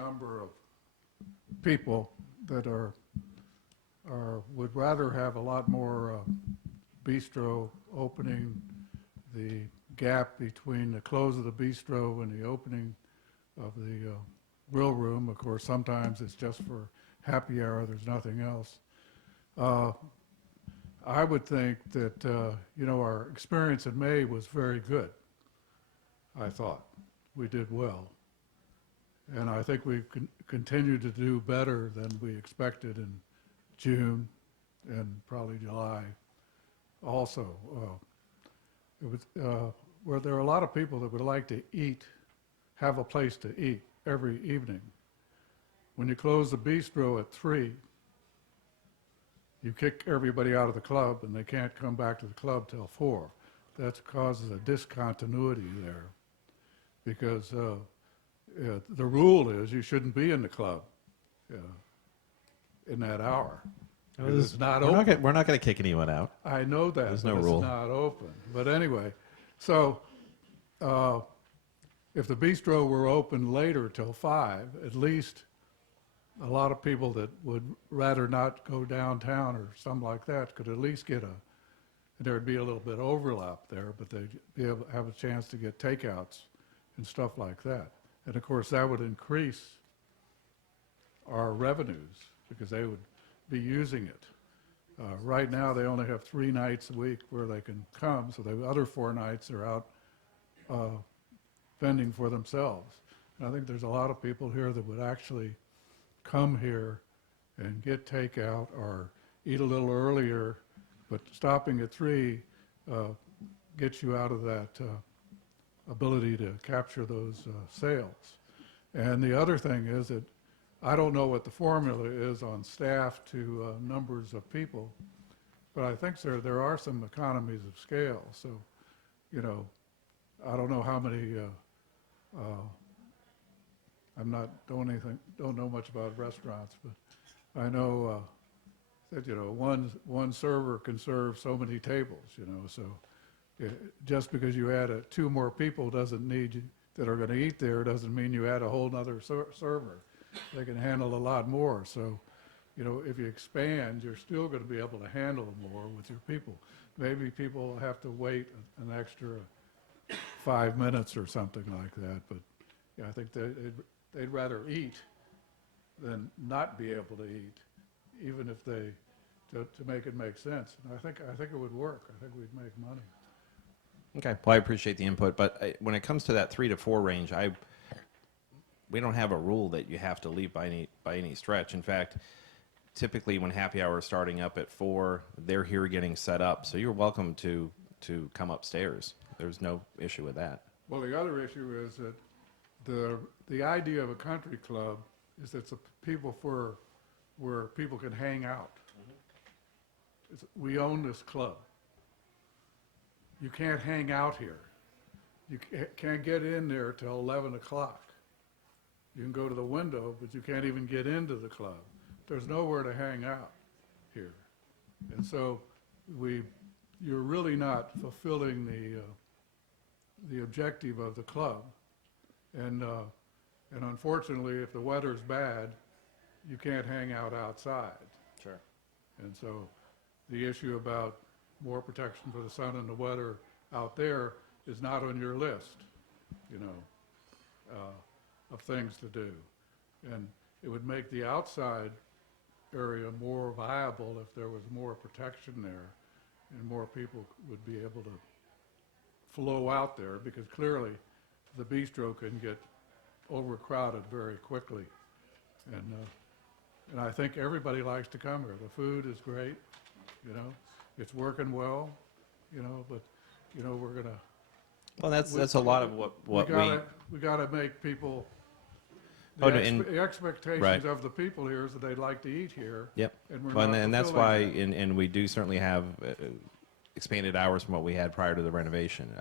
number of people that would rather have a lot more bistro opening. The gap between the close of the bistro and the opening of the grill room, of course, sometimes it's just for happy hour, there's nothing else. I would think that, our experience in May was very good, I thought. We did well. And I think we continue to do better than we expected in June and probably July also. Where there are a lot of people that would like to eat, have a place to eat every evening. When you close the bistro at 3, you kick everybody out of the club and they can't come back to the club till 4. That causes a discontinuity there because the rule is you shouldn't be in the club in that hour. It's not open. We're not going to kick anyone out. I know that, There's but no it's rule. not open. But anyway, so if the bistro were open later till 5, at least a lot of people that would rather not go downtown or something like that could at least get there'd be a little bit of overlap there, but they'd be able to have a chance to get takeouts and stuff like that. And of course, that would increase our revenues because they would be using it. Right now, they only have 3 nights a week where they can come, so the other 4 nights are out fending for themselves. And I think there's a lot of people here that would actually come here and get takeout or eat a little earlier, but stopping at 3 gets you out of that ability to capture those sales. And the other thing is that I don't know what the formula is on staff to numbers of people, but I think there are some economies of scale. So, I don't know how many. Don't know much about restaurants, but I know that one server can serve so many tables. So just because you add 2 more people doesn't need that are going to eat there doesn't mean you add a whole nother server. They can handle a lot more. So, if you expand, you're still going to be able to handle more with your people. Maybe people have to wait an extra 5 minutes or something like that. But I think they'd rather eat than not be able to eat, even if to make it make sense. And I think it would work. I think we'd make money. Okay. Well, I appreciate the input, but when it comes to that 3 to 4 range, we don't have a rule that you have to leave by any stretch. In fact, typically when happy hour is starting up at 4, they're here getting set up. So you're welcome to come upstairs. There's no issue with that. Well, the other issue is that the idea of a country club is it's people where people can hang out. We own this club. You can't hang out here. You can't get in there till 11 o'clock. You can go to the window, but you can't even get into the club. There's nowhere to hang out here. And so you're really not fulfilling the objective of the club. And unfortunately, if the weather's bad, you can't hang out outside. Sure. And so the issue about more protection for the sun and the weather out there is not on your list, of things to do. And it would make the outside area more viable if there was more protection there and more people would be able to flow out there, because clearly the bistro can get overcrowded very quickly. And I think everybody likes to come here. The food is great, it's working well, but we're gonna. Well, that's a lot of what we gotta make people. Oh, The expectations right. of the people here is that they'd like to eat here. Yep. And we're Well, not and that's fulfilling why, that. and we do certainly have expanded hours from what we had prior to the renovation.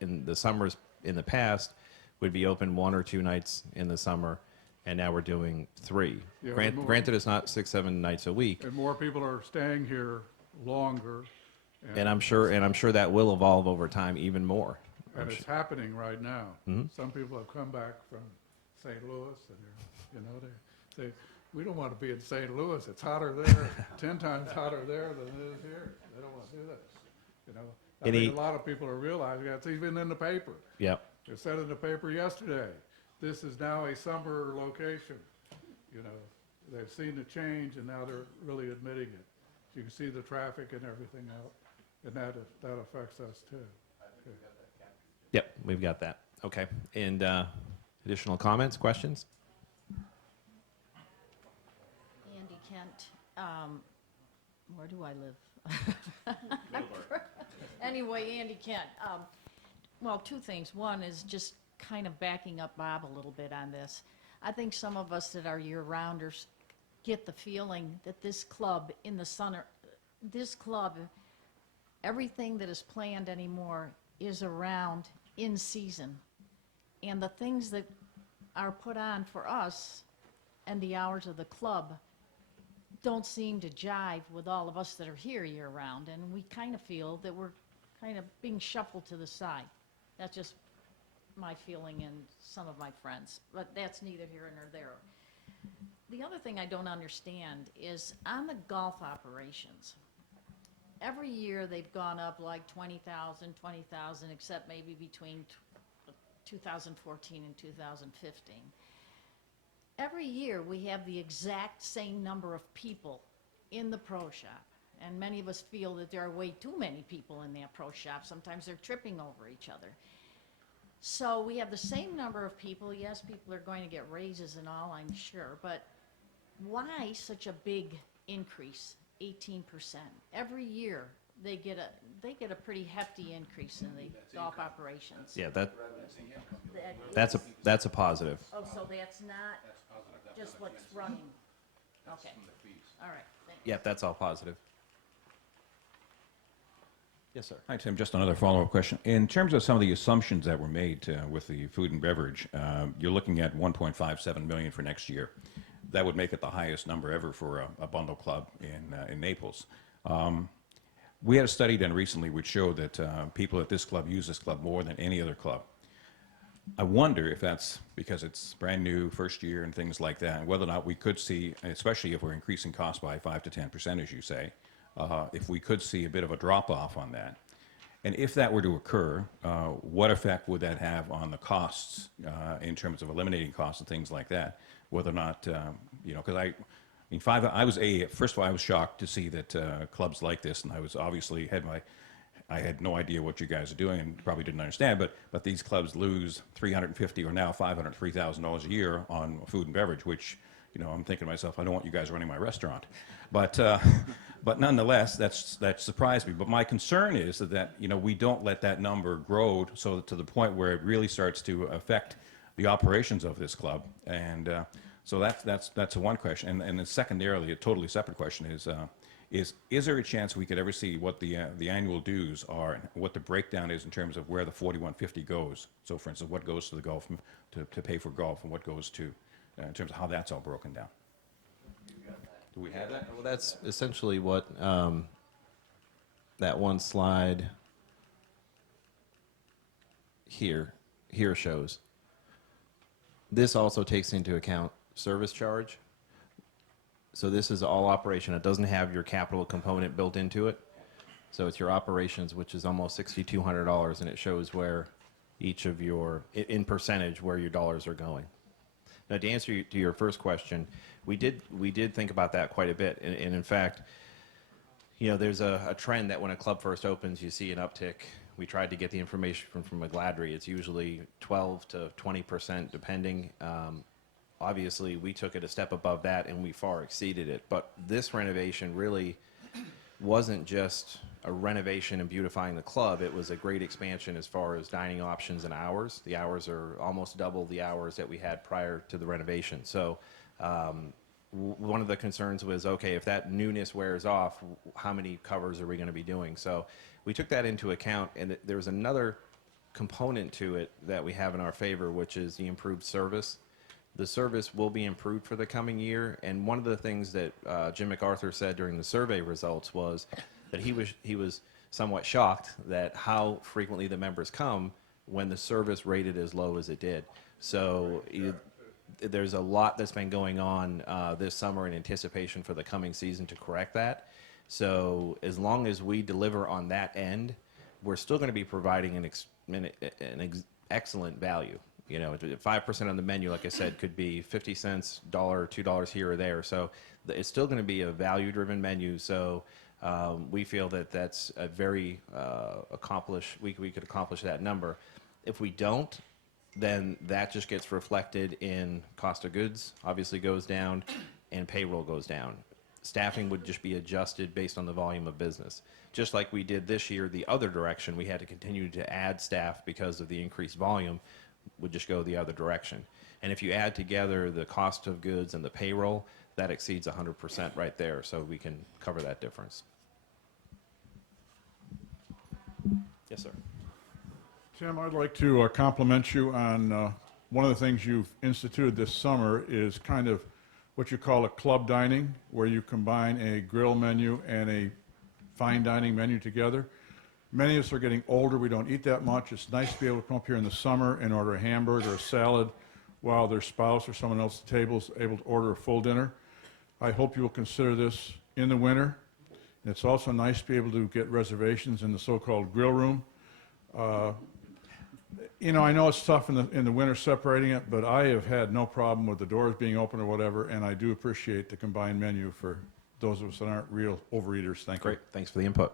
In the summers in the past, we'd be open 1 or 2 nights in the summer, and now we're doing 3. Yeah, more. Granted, it's not 6, 7 nights a week, And more people are staying here longer. and I'm sure that will evolve over time even more. And it's happening right now. Some people have come back from St. Louis and you know, we don't want to be in St. Louis. It's hotter there, 10 times hotter there than it is here. They don't want to do this, you know. I Any- think a lot of people are realizing that. It's even in the paper. Yep. It said in the paper yesterday, this is now a summer location. You know, they've seen the change and now they're really admitting it. You can see the traffic and everything out, and that affects us too. Yep, we've got that. Okay. And additional comments, questions? Andy Kent, where do I live? Anyway, Andy Kent, well, two things. One is just kind of backing up Bob a little bit on this. I think some of us that are year-rounders get the feeling that this club in the summer, everything that is planned anymore is around in season. And the things that are put on for us and the hours of the club don't seem to jive with all of us that are here year-round, and we kind of feel that we're kind of being shuffled to the side. That's just my feeling and some of my friends, but that's neither here nor there. The other thing I don't understand is on the golf operations, every year they've gone up like 20,000, except maybe between 2014 and 2015. Every year, we have the exact same number of people in the pro shop, and many of us feel that there are way too many people in that pro shop. Sometimes they're tripping over each other. So we have the same number of people. Yes, people are going to get raises and all, I'm sure, but why such a big increase, 18%? Every year, they get a pretty hefty increase in the golf operations. Yeah, That that's a positive. Oh, so that's not just what's running? Okay. All right. Thank you. Yeah, that's all positive. Yes, sir. Hi, Tim. Just another follow-up question. In terms of some of the assumptions that were made with the food and beverage, you're looking at 1.57 million for next year. That would make it the highest number ever for a bundle club in Naples. We had a study done recently which showed that people at this club use this club more than any other club. I wonder if that's because it's brand new, first year, and things like that, and whether or not we could see, especially if we're increasing costs by 5 to 10%, as you say, if we could see a bit of a drop-off on that. And if that were to occur, what effect would that have on the costs in terms of eliminating costs and things like that? Whether or not, because first of all, I was shocked to see that clubs like this, and I was obviously I had no idea what you guys are doing and probably didn't understand, but these clubs lose $350 or now $503,000 a year on food and beverage, which, I'm thinking to myself, I don't want you guys running my restaurant. But nonetheless, that surprised me. But my concern is that we don't let that number grow so to the point where it really starts to affect the operations of this club. And so that's one question. And then secondarily, a totally separate question is there a chance we could ever see what the annual dues are and what the breakdown is in terms of where the 4150 goes? So, for instance, what goes to the golf to pay for golf, and what goes to in terms of how that's all broken down? Do we have that? Well, that's essentially what that one slide here shows. This also takes into account service charge. So this is all operation. It doesn't have your capital component built into it. So it's your operations, which is almost $6,200, and it shows where each of in percentage, where your dollars are going. Now, to answer to your first question, we did think about that quite a bit. And in fact, there's a trend that when a club first opens, you see an uptick. We tried to get the information from McGladrey. It's usually 12 to 20%, depending. Obviously, we took it a step above that, and we far exceeded it. But this renovation really wasn't just a renovation and beautifying the club. It was a great expansion as far as dining options and hours. The hours are almost double the hours that we had prior to the renovation. So one of the concerns was, okay, if that newness wears off, how many covers are we going to be doing? So we took that into account, and there's another component to it that we have in our favor, which is the improved service. The service will be improved for the coming year, and one of the things that Jim MacArthur said during the survey results was that he was somewhat shocked that how frequently the members come when the service rated as low as it did. So there's a lot that's been going on this summer in anticipation for the coming season to correct that. So as long as we deliver on that end, we're still going to be providing excellent value. You know, 5% on the menu, like I said, could be 50 cents, $1, $2 here or there. So it's still going to be a value-driven menu. So we feel that that's a very we could accomplish that number. If we don't, then that just gets reflected in cost of goods, obviously goes down, and payroll goes down. Staffing would just be adjusted based on the volume of business. Just like we did this year, the other direction, we had to continue to add staff because of the increased volume, would just go the other direction. And if you add together the cost of goods and the payroll, that exceeds 100% right there, so we can cover that difference. Yes, sir. Tim, I'd like to compliment you on one of the things you've instituted this summer is kind of what you call a club dining, where you combine a grill menu and a fine dining menu together. Many of us are getting older. We don't eat that much. It's nice to be able to come up here in the summer and order a hamburger or a salad while their spouse or someone else at the table is able to order a full dinner. I hope you will consider this in the winter. It's also nice to be able to get reservations in the so-called grill room. You know, I know it's tough in the winter separating it, but I have had no problem with the doors being open or whatever, and I do appreciate the combined menu for those of us that aren't real overeaters. Thank you. Great. Thanks for the input.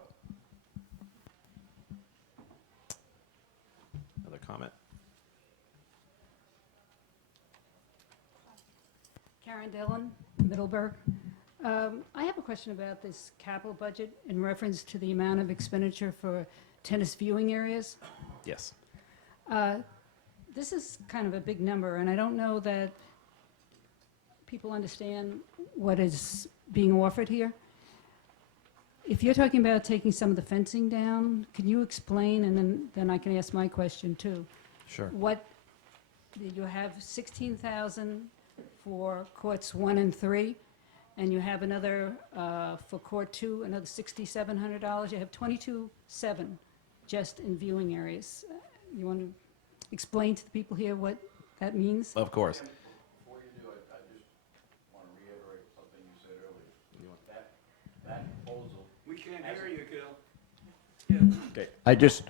Another comment? Karen Dillon, Middleburg. I have a question about this capital budget in reference to the amount of expenditure for tennis viewing areas. Yes. This is kind of a big number, and I don't know that people understand what is being offered here. If you're talking about taking some of the fencing down, can you explain, and then I can ask my question too. Sure. What, you have 16,000 for courts 1 and 3, and you have another, for court 2, another $6,700. You have 22.7 just in viewing areas. You want to explain to the people here what that means? Of course. Before you do it, I just want to reiterate something you said earlier. That proposal. We can't hear you, Gil. Okay.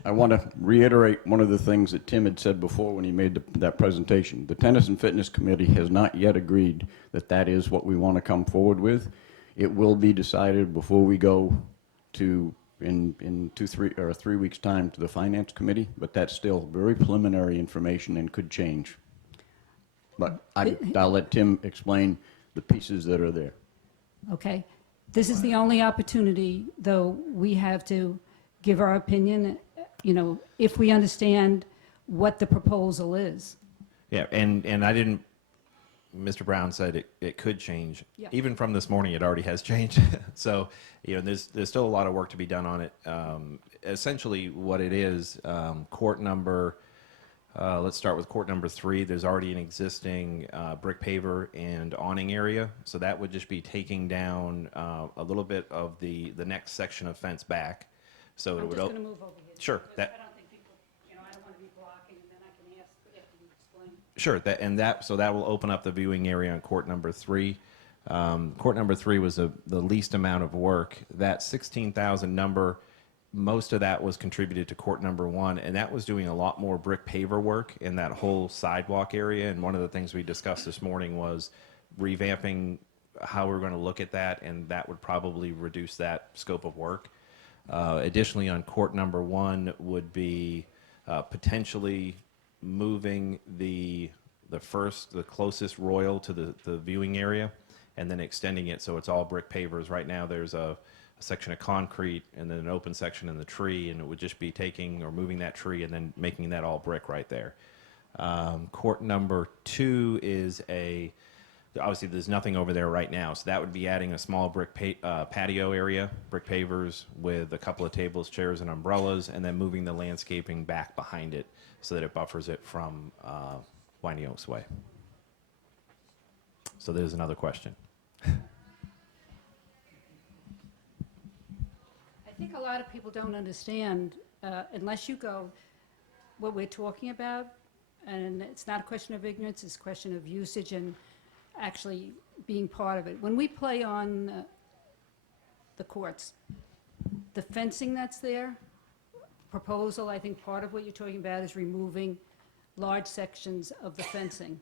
I want to reiterate one of the things that Tim had said before when he made that presentation. The Tennis and Fitness Committee has not yet agreed that that is what we want to come forward with. It will be decided before we go to in 3 weeks' time to the Finance Committee, but that's still very preliminary information and could change. But I'll let Tim explain the pieces that are there. Okay. This is the only opportunity, though, we have to give our opinion, you know, if we understand what the proposal is. Yeah, and I didn't, Mr. Brown said it could change. Yeah. Even from this morning, it already has changed. So, you know, there's still a lot of work to be done on it. Essentially, what it is, court number, let's start with court number 3. There's already an existing brick paver and awning area. So that would just be taking down a little bit of the next section of fence back. So it I'm would. just going to move over here. Sure. Because That. I don't think people, you know, I don't want to be blocking, and then I can ask after you explain. Sure, so that will open up the viewing area on court number 3. Court number 3 was the least amount of work. That 16,000 number, most of that was contributed to court number 1, and that was doing a lot more brick paver work in that whole sidewalk area. And one of the things we discussed this morning was revamping how we're going to look at that, and that would probably reduce that scope of work. Additionally, on court number 1 would be potentially moving the closest royal to the viewing area, and then extending it so it's all brick pavers. Right now there's a section of concrete and then an open section in the tree, and it would just be taking or moving that tree and then making that all brick right there. Court number 2 is obviously there's nothing over there right now, so that would be adding a small brick patio area, brick pavers with a couple of tables, chairs, and umbrellas, and then moving the landscaping back behind it so that it buffers it from Winding Oaks Way. So there's another question. I think a lot of people don't understand, unless you go, what we're talking about, And it's not a question of ignorance, it's a question of usage and actually being part of it. When we play on the courts, the fencing that's there, proposal, I think part of what you're talking about is removing large sections of the fencing,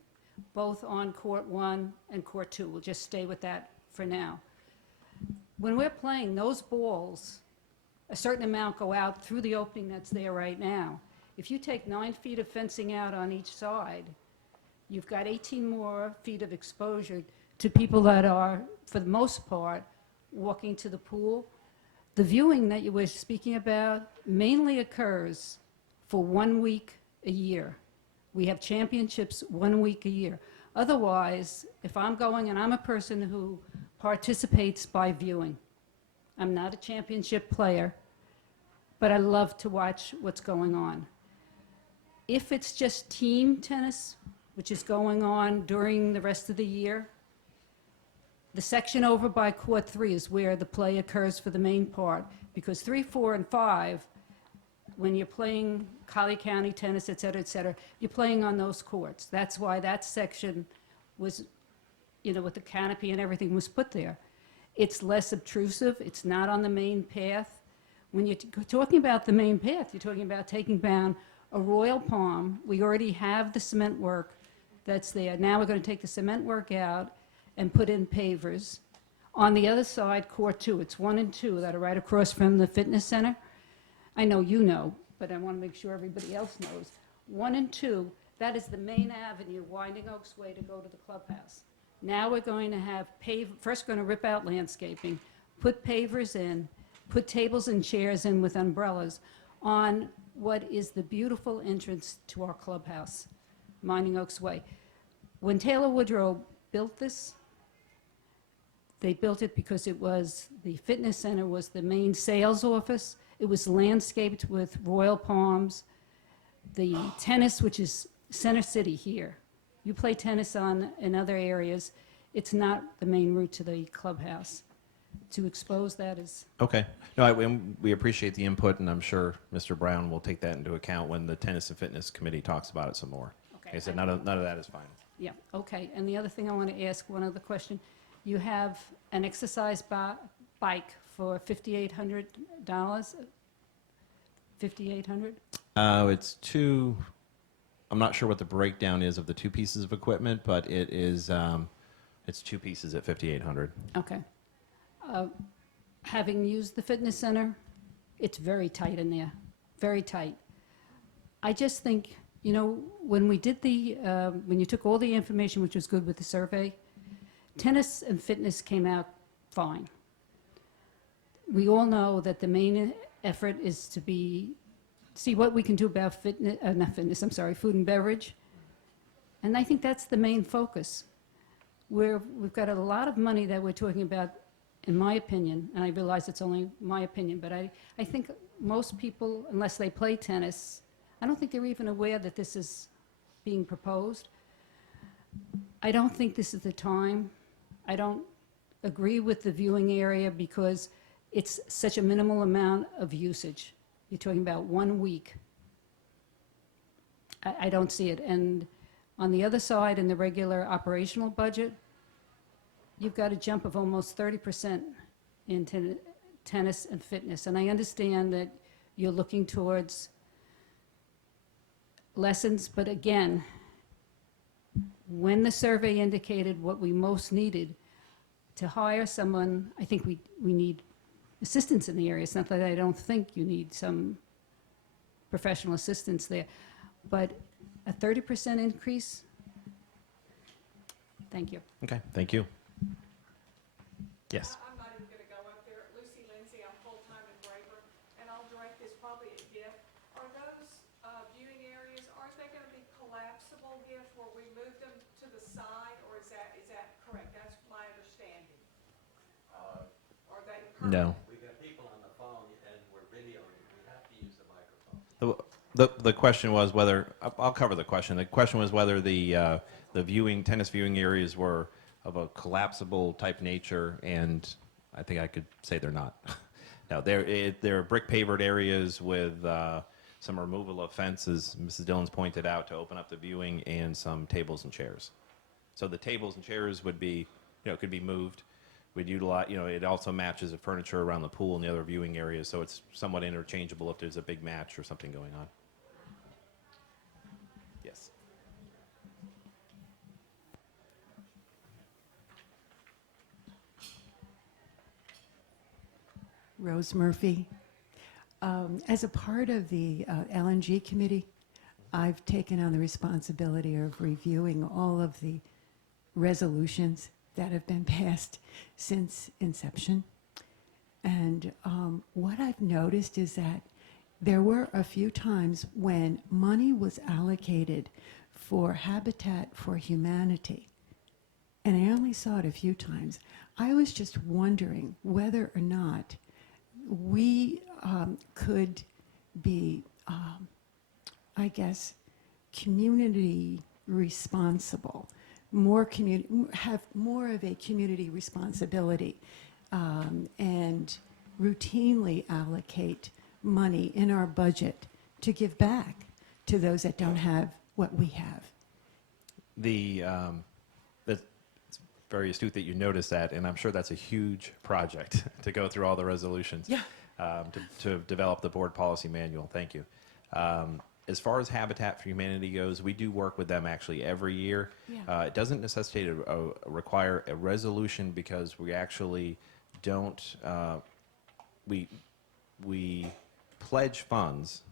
both on Court 1 and Court 2. We'll just stay with that for now. When we're playing, those balls, a certain amount go out through the opening that's there right now. If you take 9 feet of fencing out on each side, you've got 18 more feet of exposure to people that are, for the most part, walking to the pool. The viewing that you were speaking about mainly occurs for 1 week a year. We have championships 1 week a year. Otherwise, if I'm going, and I'm a person who participates by viewing. I'm not a championship player, but I love to watch what's going on. If it's just team tennis, which is going on during the rest of the year, the section over by Court 3 is where the play occurs for the main part, because 3, 4, and 5, when you're playing Collier County tennis, et cetera, you're playing on those courts. That's why that section was, with the canopy and everything was put there. It's less obtrusive. It's not on the main path. When you're talking about the main path, you're talking about taking down a royal palm. We already have the cement work that's there. Now we're going to take the cement work out and put in pavers. On the other side, Court 2, it's 1 and 2 that are right across from the fitness center. I know you know, but I want to make sure everybody else knows. 1 and 2, that is the main avenue, Winding Oaks Way, to go to the clubhouse. Now we're going to have first going to rip out landscaping, put pavers in, put tables and chairs in with umbrellas on what is the beautiful entrance to our clubhouse, Winding Oaks Way. When Taylor Woodrow built this, they built it because it was, the fitness center was the main sales office. It was landscaped with royal palms. The tennis, which is Center City here. You play tennis in other areas. It's not the main route to the clubhouse. To expose that is... Okay. No, we appreciate the input, and I'm sure Mr. Brown will take that into account when the Tennis and Fitness Committee talks about it some more. Okay. Like I said, none of that is final. Yeah, okay. And the other thing I want to ask, one other question. You have an exercise bike for $5,800? $5,800? It's two. I'm not sure what the breakdown is of the 2 pieces of equipment, but it is. It's 2 pieces at $5,800. Okay. Having used the fitness center, it's very tight in there, very tight. I just think, when we did when you took all the information, which was good with the survey, tennis and fitness came out fine. We all know that the main effort is to see what we can do about food and beverage. And I think that's the main focus. We've got a lot of money that we're talking about, in my opinion, and I realize it's only my opinion, but I think most people, unless they play tennis, I don't think they're even aware that this is being proposed. I don't think this is the time. I don't agree with the viewing area because it's such a minimal amount of usage. You're talking about 1 week. I don't see it. And on the other side, in the regular operational budget, you've got a jump of almost 30% in tennis and fitness. And I understand that you're looking towards lessons, but again, when the survey indicated what we most needed to hire someone, I think we need assistance in the area. It's not that I don't think you need some professional assistance there, but a 30% increase? Thank you. Okay. Thank you. Yes. I'm not even going to go up there. Lucy Lindsay, I'm full-time in Braver, and I'll direct this probably at Giff. Are those viewing areas, aren't they going to be collapsible, Giff, where we move them to the side, or is that correct? That's my understanding. Are they No. We got people on the phone and we're videoing. We have to use the microphone. The question was whether I'll cover the question. The question was whether the tennis viewing areas were of a collapsible type nature, and I think I could say they're not. No, they're brick pavered areas with some removal of fences, Mrs. Dillon's pointed out, to open up the viewing, and some tables and chairs. So the tables and chairs would be, could be moved. We'd utilize, it also matches the furniture around the pool and the other viewing areas, so it's somewhat interchangeable if there's a big match or something going on. Yes. Rose Murphy. As a part of the LNG committee, I've taken on the responsibility of reviewing all of the resolutions that have been passed since inception. And what I've noticed is that there were a few times when money was allocated for Habitat for Humanity, and I only saw it a few times. I was just wondering whether or not we could be, I guess, community responsible, have more of a community responsibility, and routinely allocate money in our budget to give back to those that don't have what we have. That's very astute that you noticed that, and I'm sure that's a huge project to go through all the resolutions. Yeah. To develop the board policy manual. Thank you. As far as Habitat for Humanity goes, we do work with them actually every year. Yeah. It doesn't necessitate require a resolution because we actually don't. We pledge funds,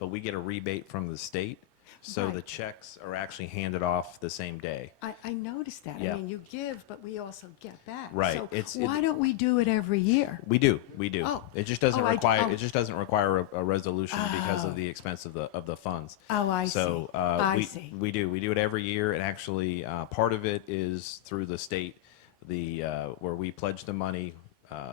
but we get a rebate from the state. So Right. the checks are actually handed off the same day. I noticed that. Yeah. I mean, you give, but we also get back. Right. So why don't we do it every year? We do. Oh. It just doesn't Oh, require. It just doesn't require a resolution because Oh. of the expense of the funds. Oh, I So see. I we see. we do it every year, and actually part of it is through the state, where we pledge the money.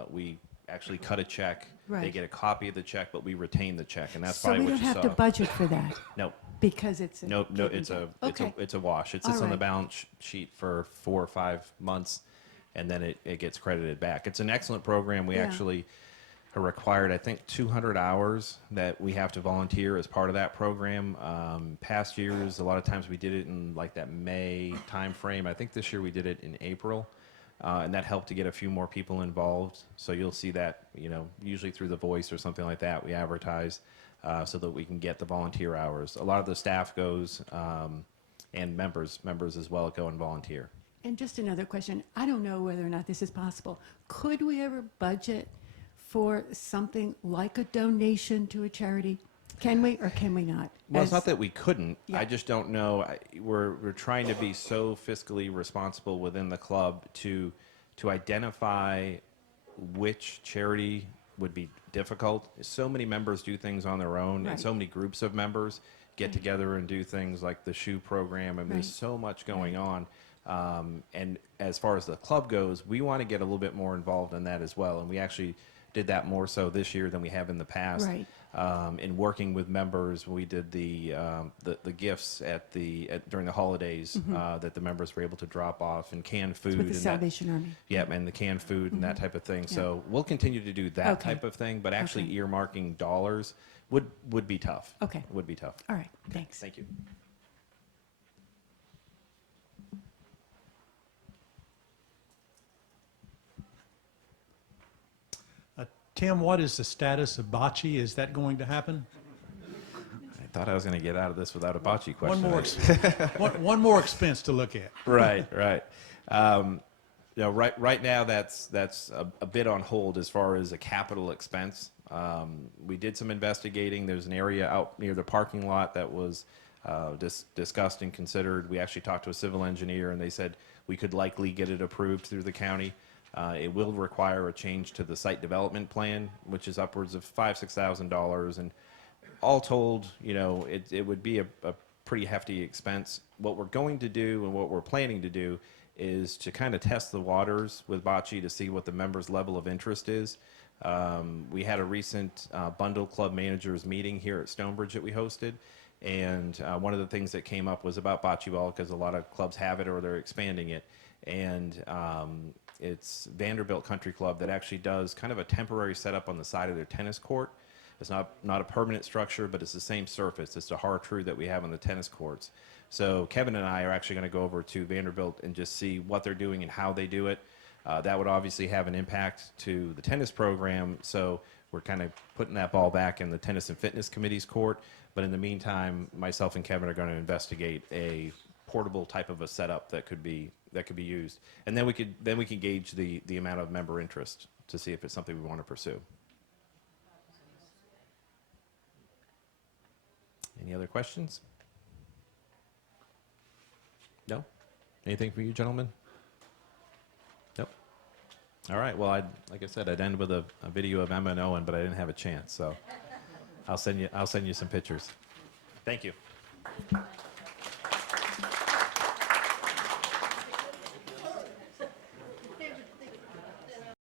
We actually cut a check. They Right. get a copy of the check, but we retain the check, and that's So probably we what don't you have saw. to budget for that No. because it's a No, give and it's a take. Okay. it's a wash. It All sits on the right. balance sheet for 4 or 5 months, and then it gets credited back. It's an excellent program. We Yeah. actually are required, I think, 200 hours that we have to volunteer as part of that program. Past years, a lot of times we did it in like that May timeframe. I think this year we did it in April. And that helped to get a few more people involved. So you'll see that, usually through The Voice or something like that, we advertise so that we can get the volunteer hours. A lot of the staff goes, and members as well go and volunteer. And just another question. I don't know whether or not this is possible. Could we ever budget for something like a donation to a charity? Can we or can we not? Well, it's not that we couldn't. Yeah. I just don't know. We're trying to be so fiscally responsible within the club to identify which charity would be difficult. So many members do things on their own, Right. and so many groups of members get together and do things like the shoe program. I mean, there's Right. so much going on. And as far as the club goes, we want to get a little bit more involved in that as well. And we actually did that more so this year than we have in the past. Right. In working with members, we did the gifts during the holidays that the members were able to drop off, and canned food. With the and Salvation Army. Yeah, and the canned food and that type of thing. So we'll continue to do that Okay. type of thing, but actually Okay. earmarking dollars would be tough. Okay. Would be tough. All right, thanks. Thank you. Tim, what is the status of bocce? Is that going to happen? I thought I was going to get out of this without a bocce question. One more expense to look at. Right. Right now that's a bit on hold as far as a capital expense. We did some investigating. There's an area out near the parking lot that was discussed and considered. We actually talked to a civil engineer, and they said we could likely get it approved through the county. It will require a change to the site development plan, which is upwards of $5,000-$6,000, and all told, it would be a pretty hefty expense. What we're going to do and what we're planning to do is to kind of test the waters with bocce to see what the members' level of interest is. We had a recent bundle club managers meeting here at Stonebridge that we hosted, and one of the things that came up was about bocce ball, because a lot of clubs have it or they're expanding it, and it's Vanderbilt Country Club that actually does kind of a temporary setup on the side of their tennis court. It's not a permanent structure, but it's the same surface. It's the hard-true that we have on the tennis courts. So Kevin and I are actually going to go over to Vanderbilt and just see what they're doing and how they do it. That would obviously have an impact to the tennis program, so we're kind of putting that ball back in the Tennis and Fitness Committee's court. But in the meantime, myself and Kevin are going to investigate a portable type of a setup that could be used, and then we can gauge the amount of member interest to see if it's something we want to pursue. Any other questions? No? Anything for you, gentlemen? Nope. All right. Well, like I said, I'd end with a video of Emma and Owen, but I didn't have a chance, so I'll send you some pictures. Thank you.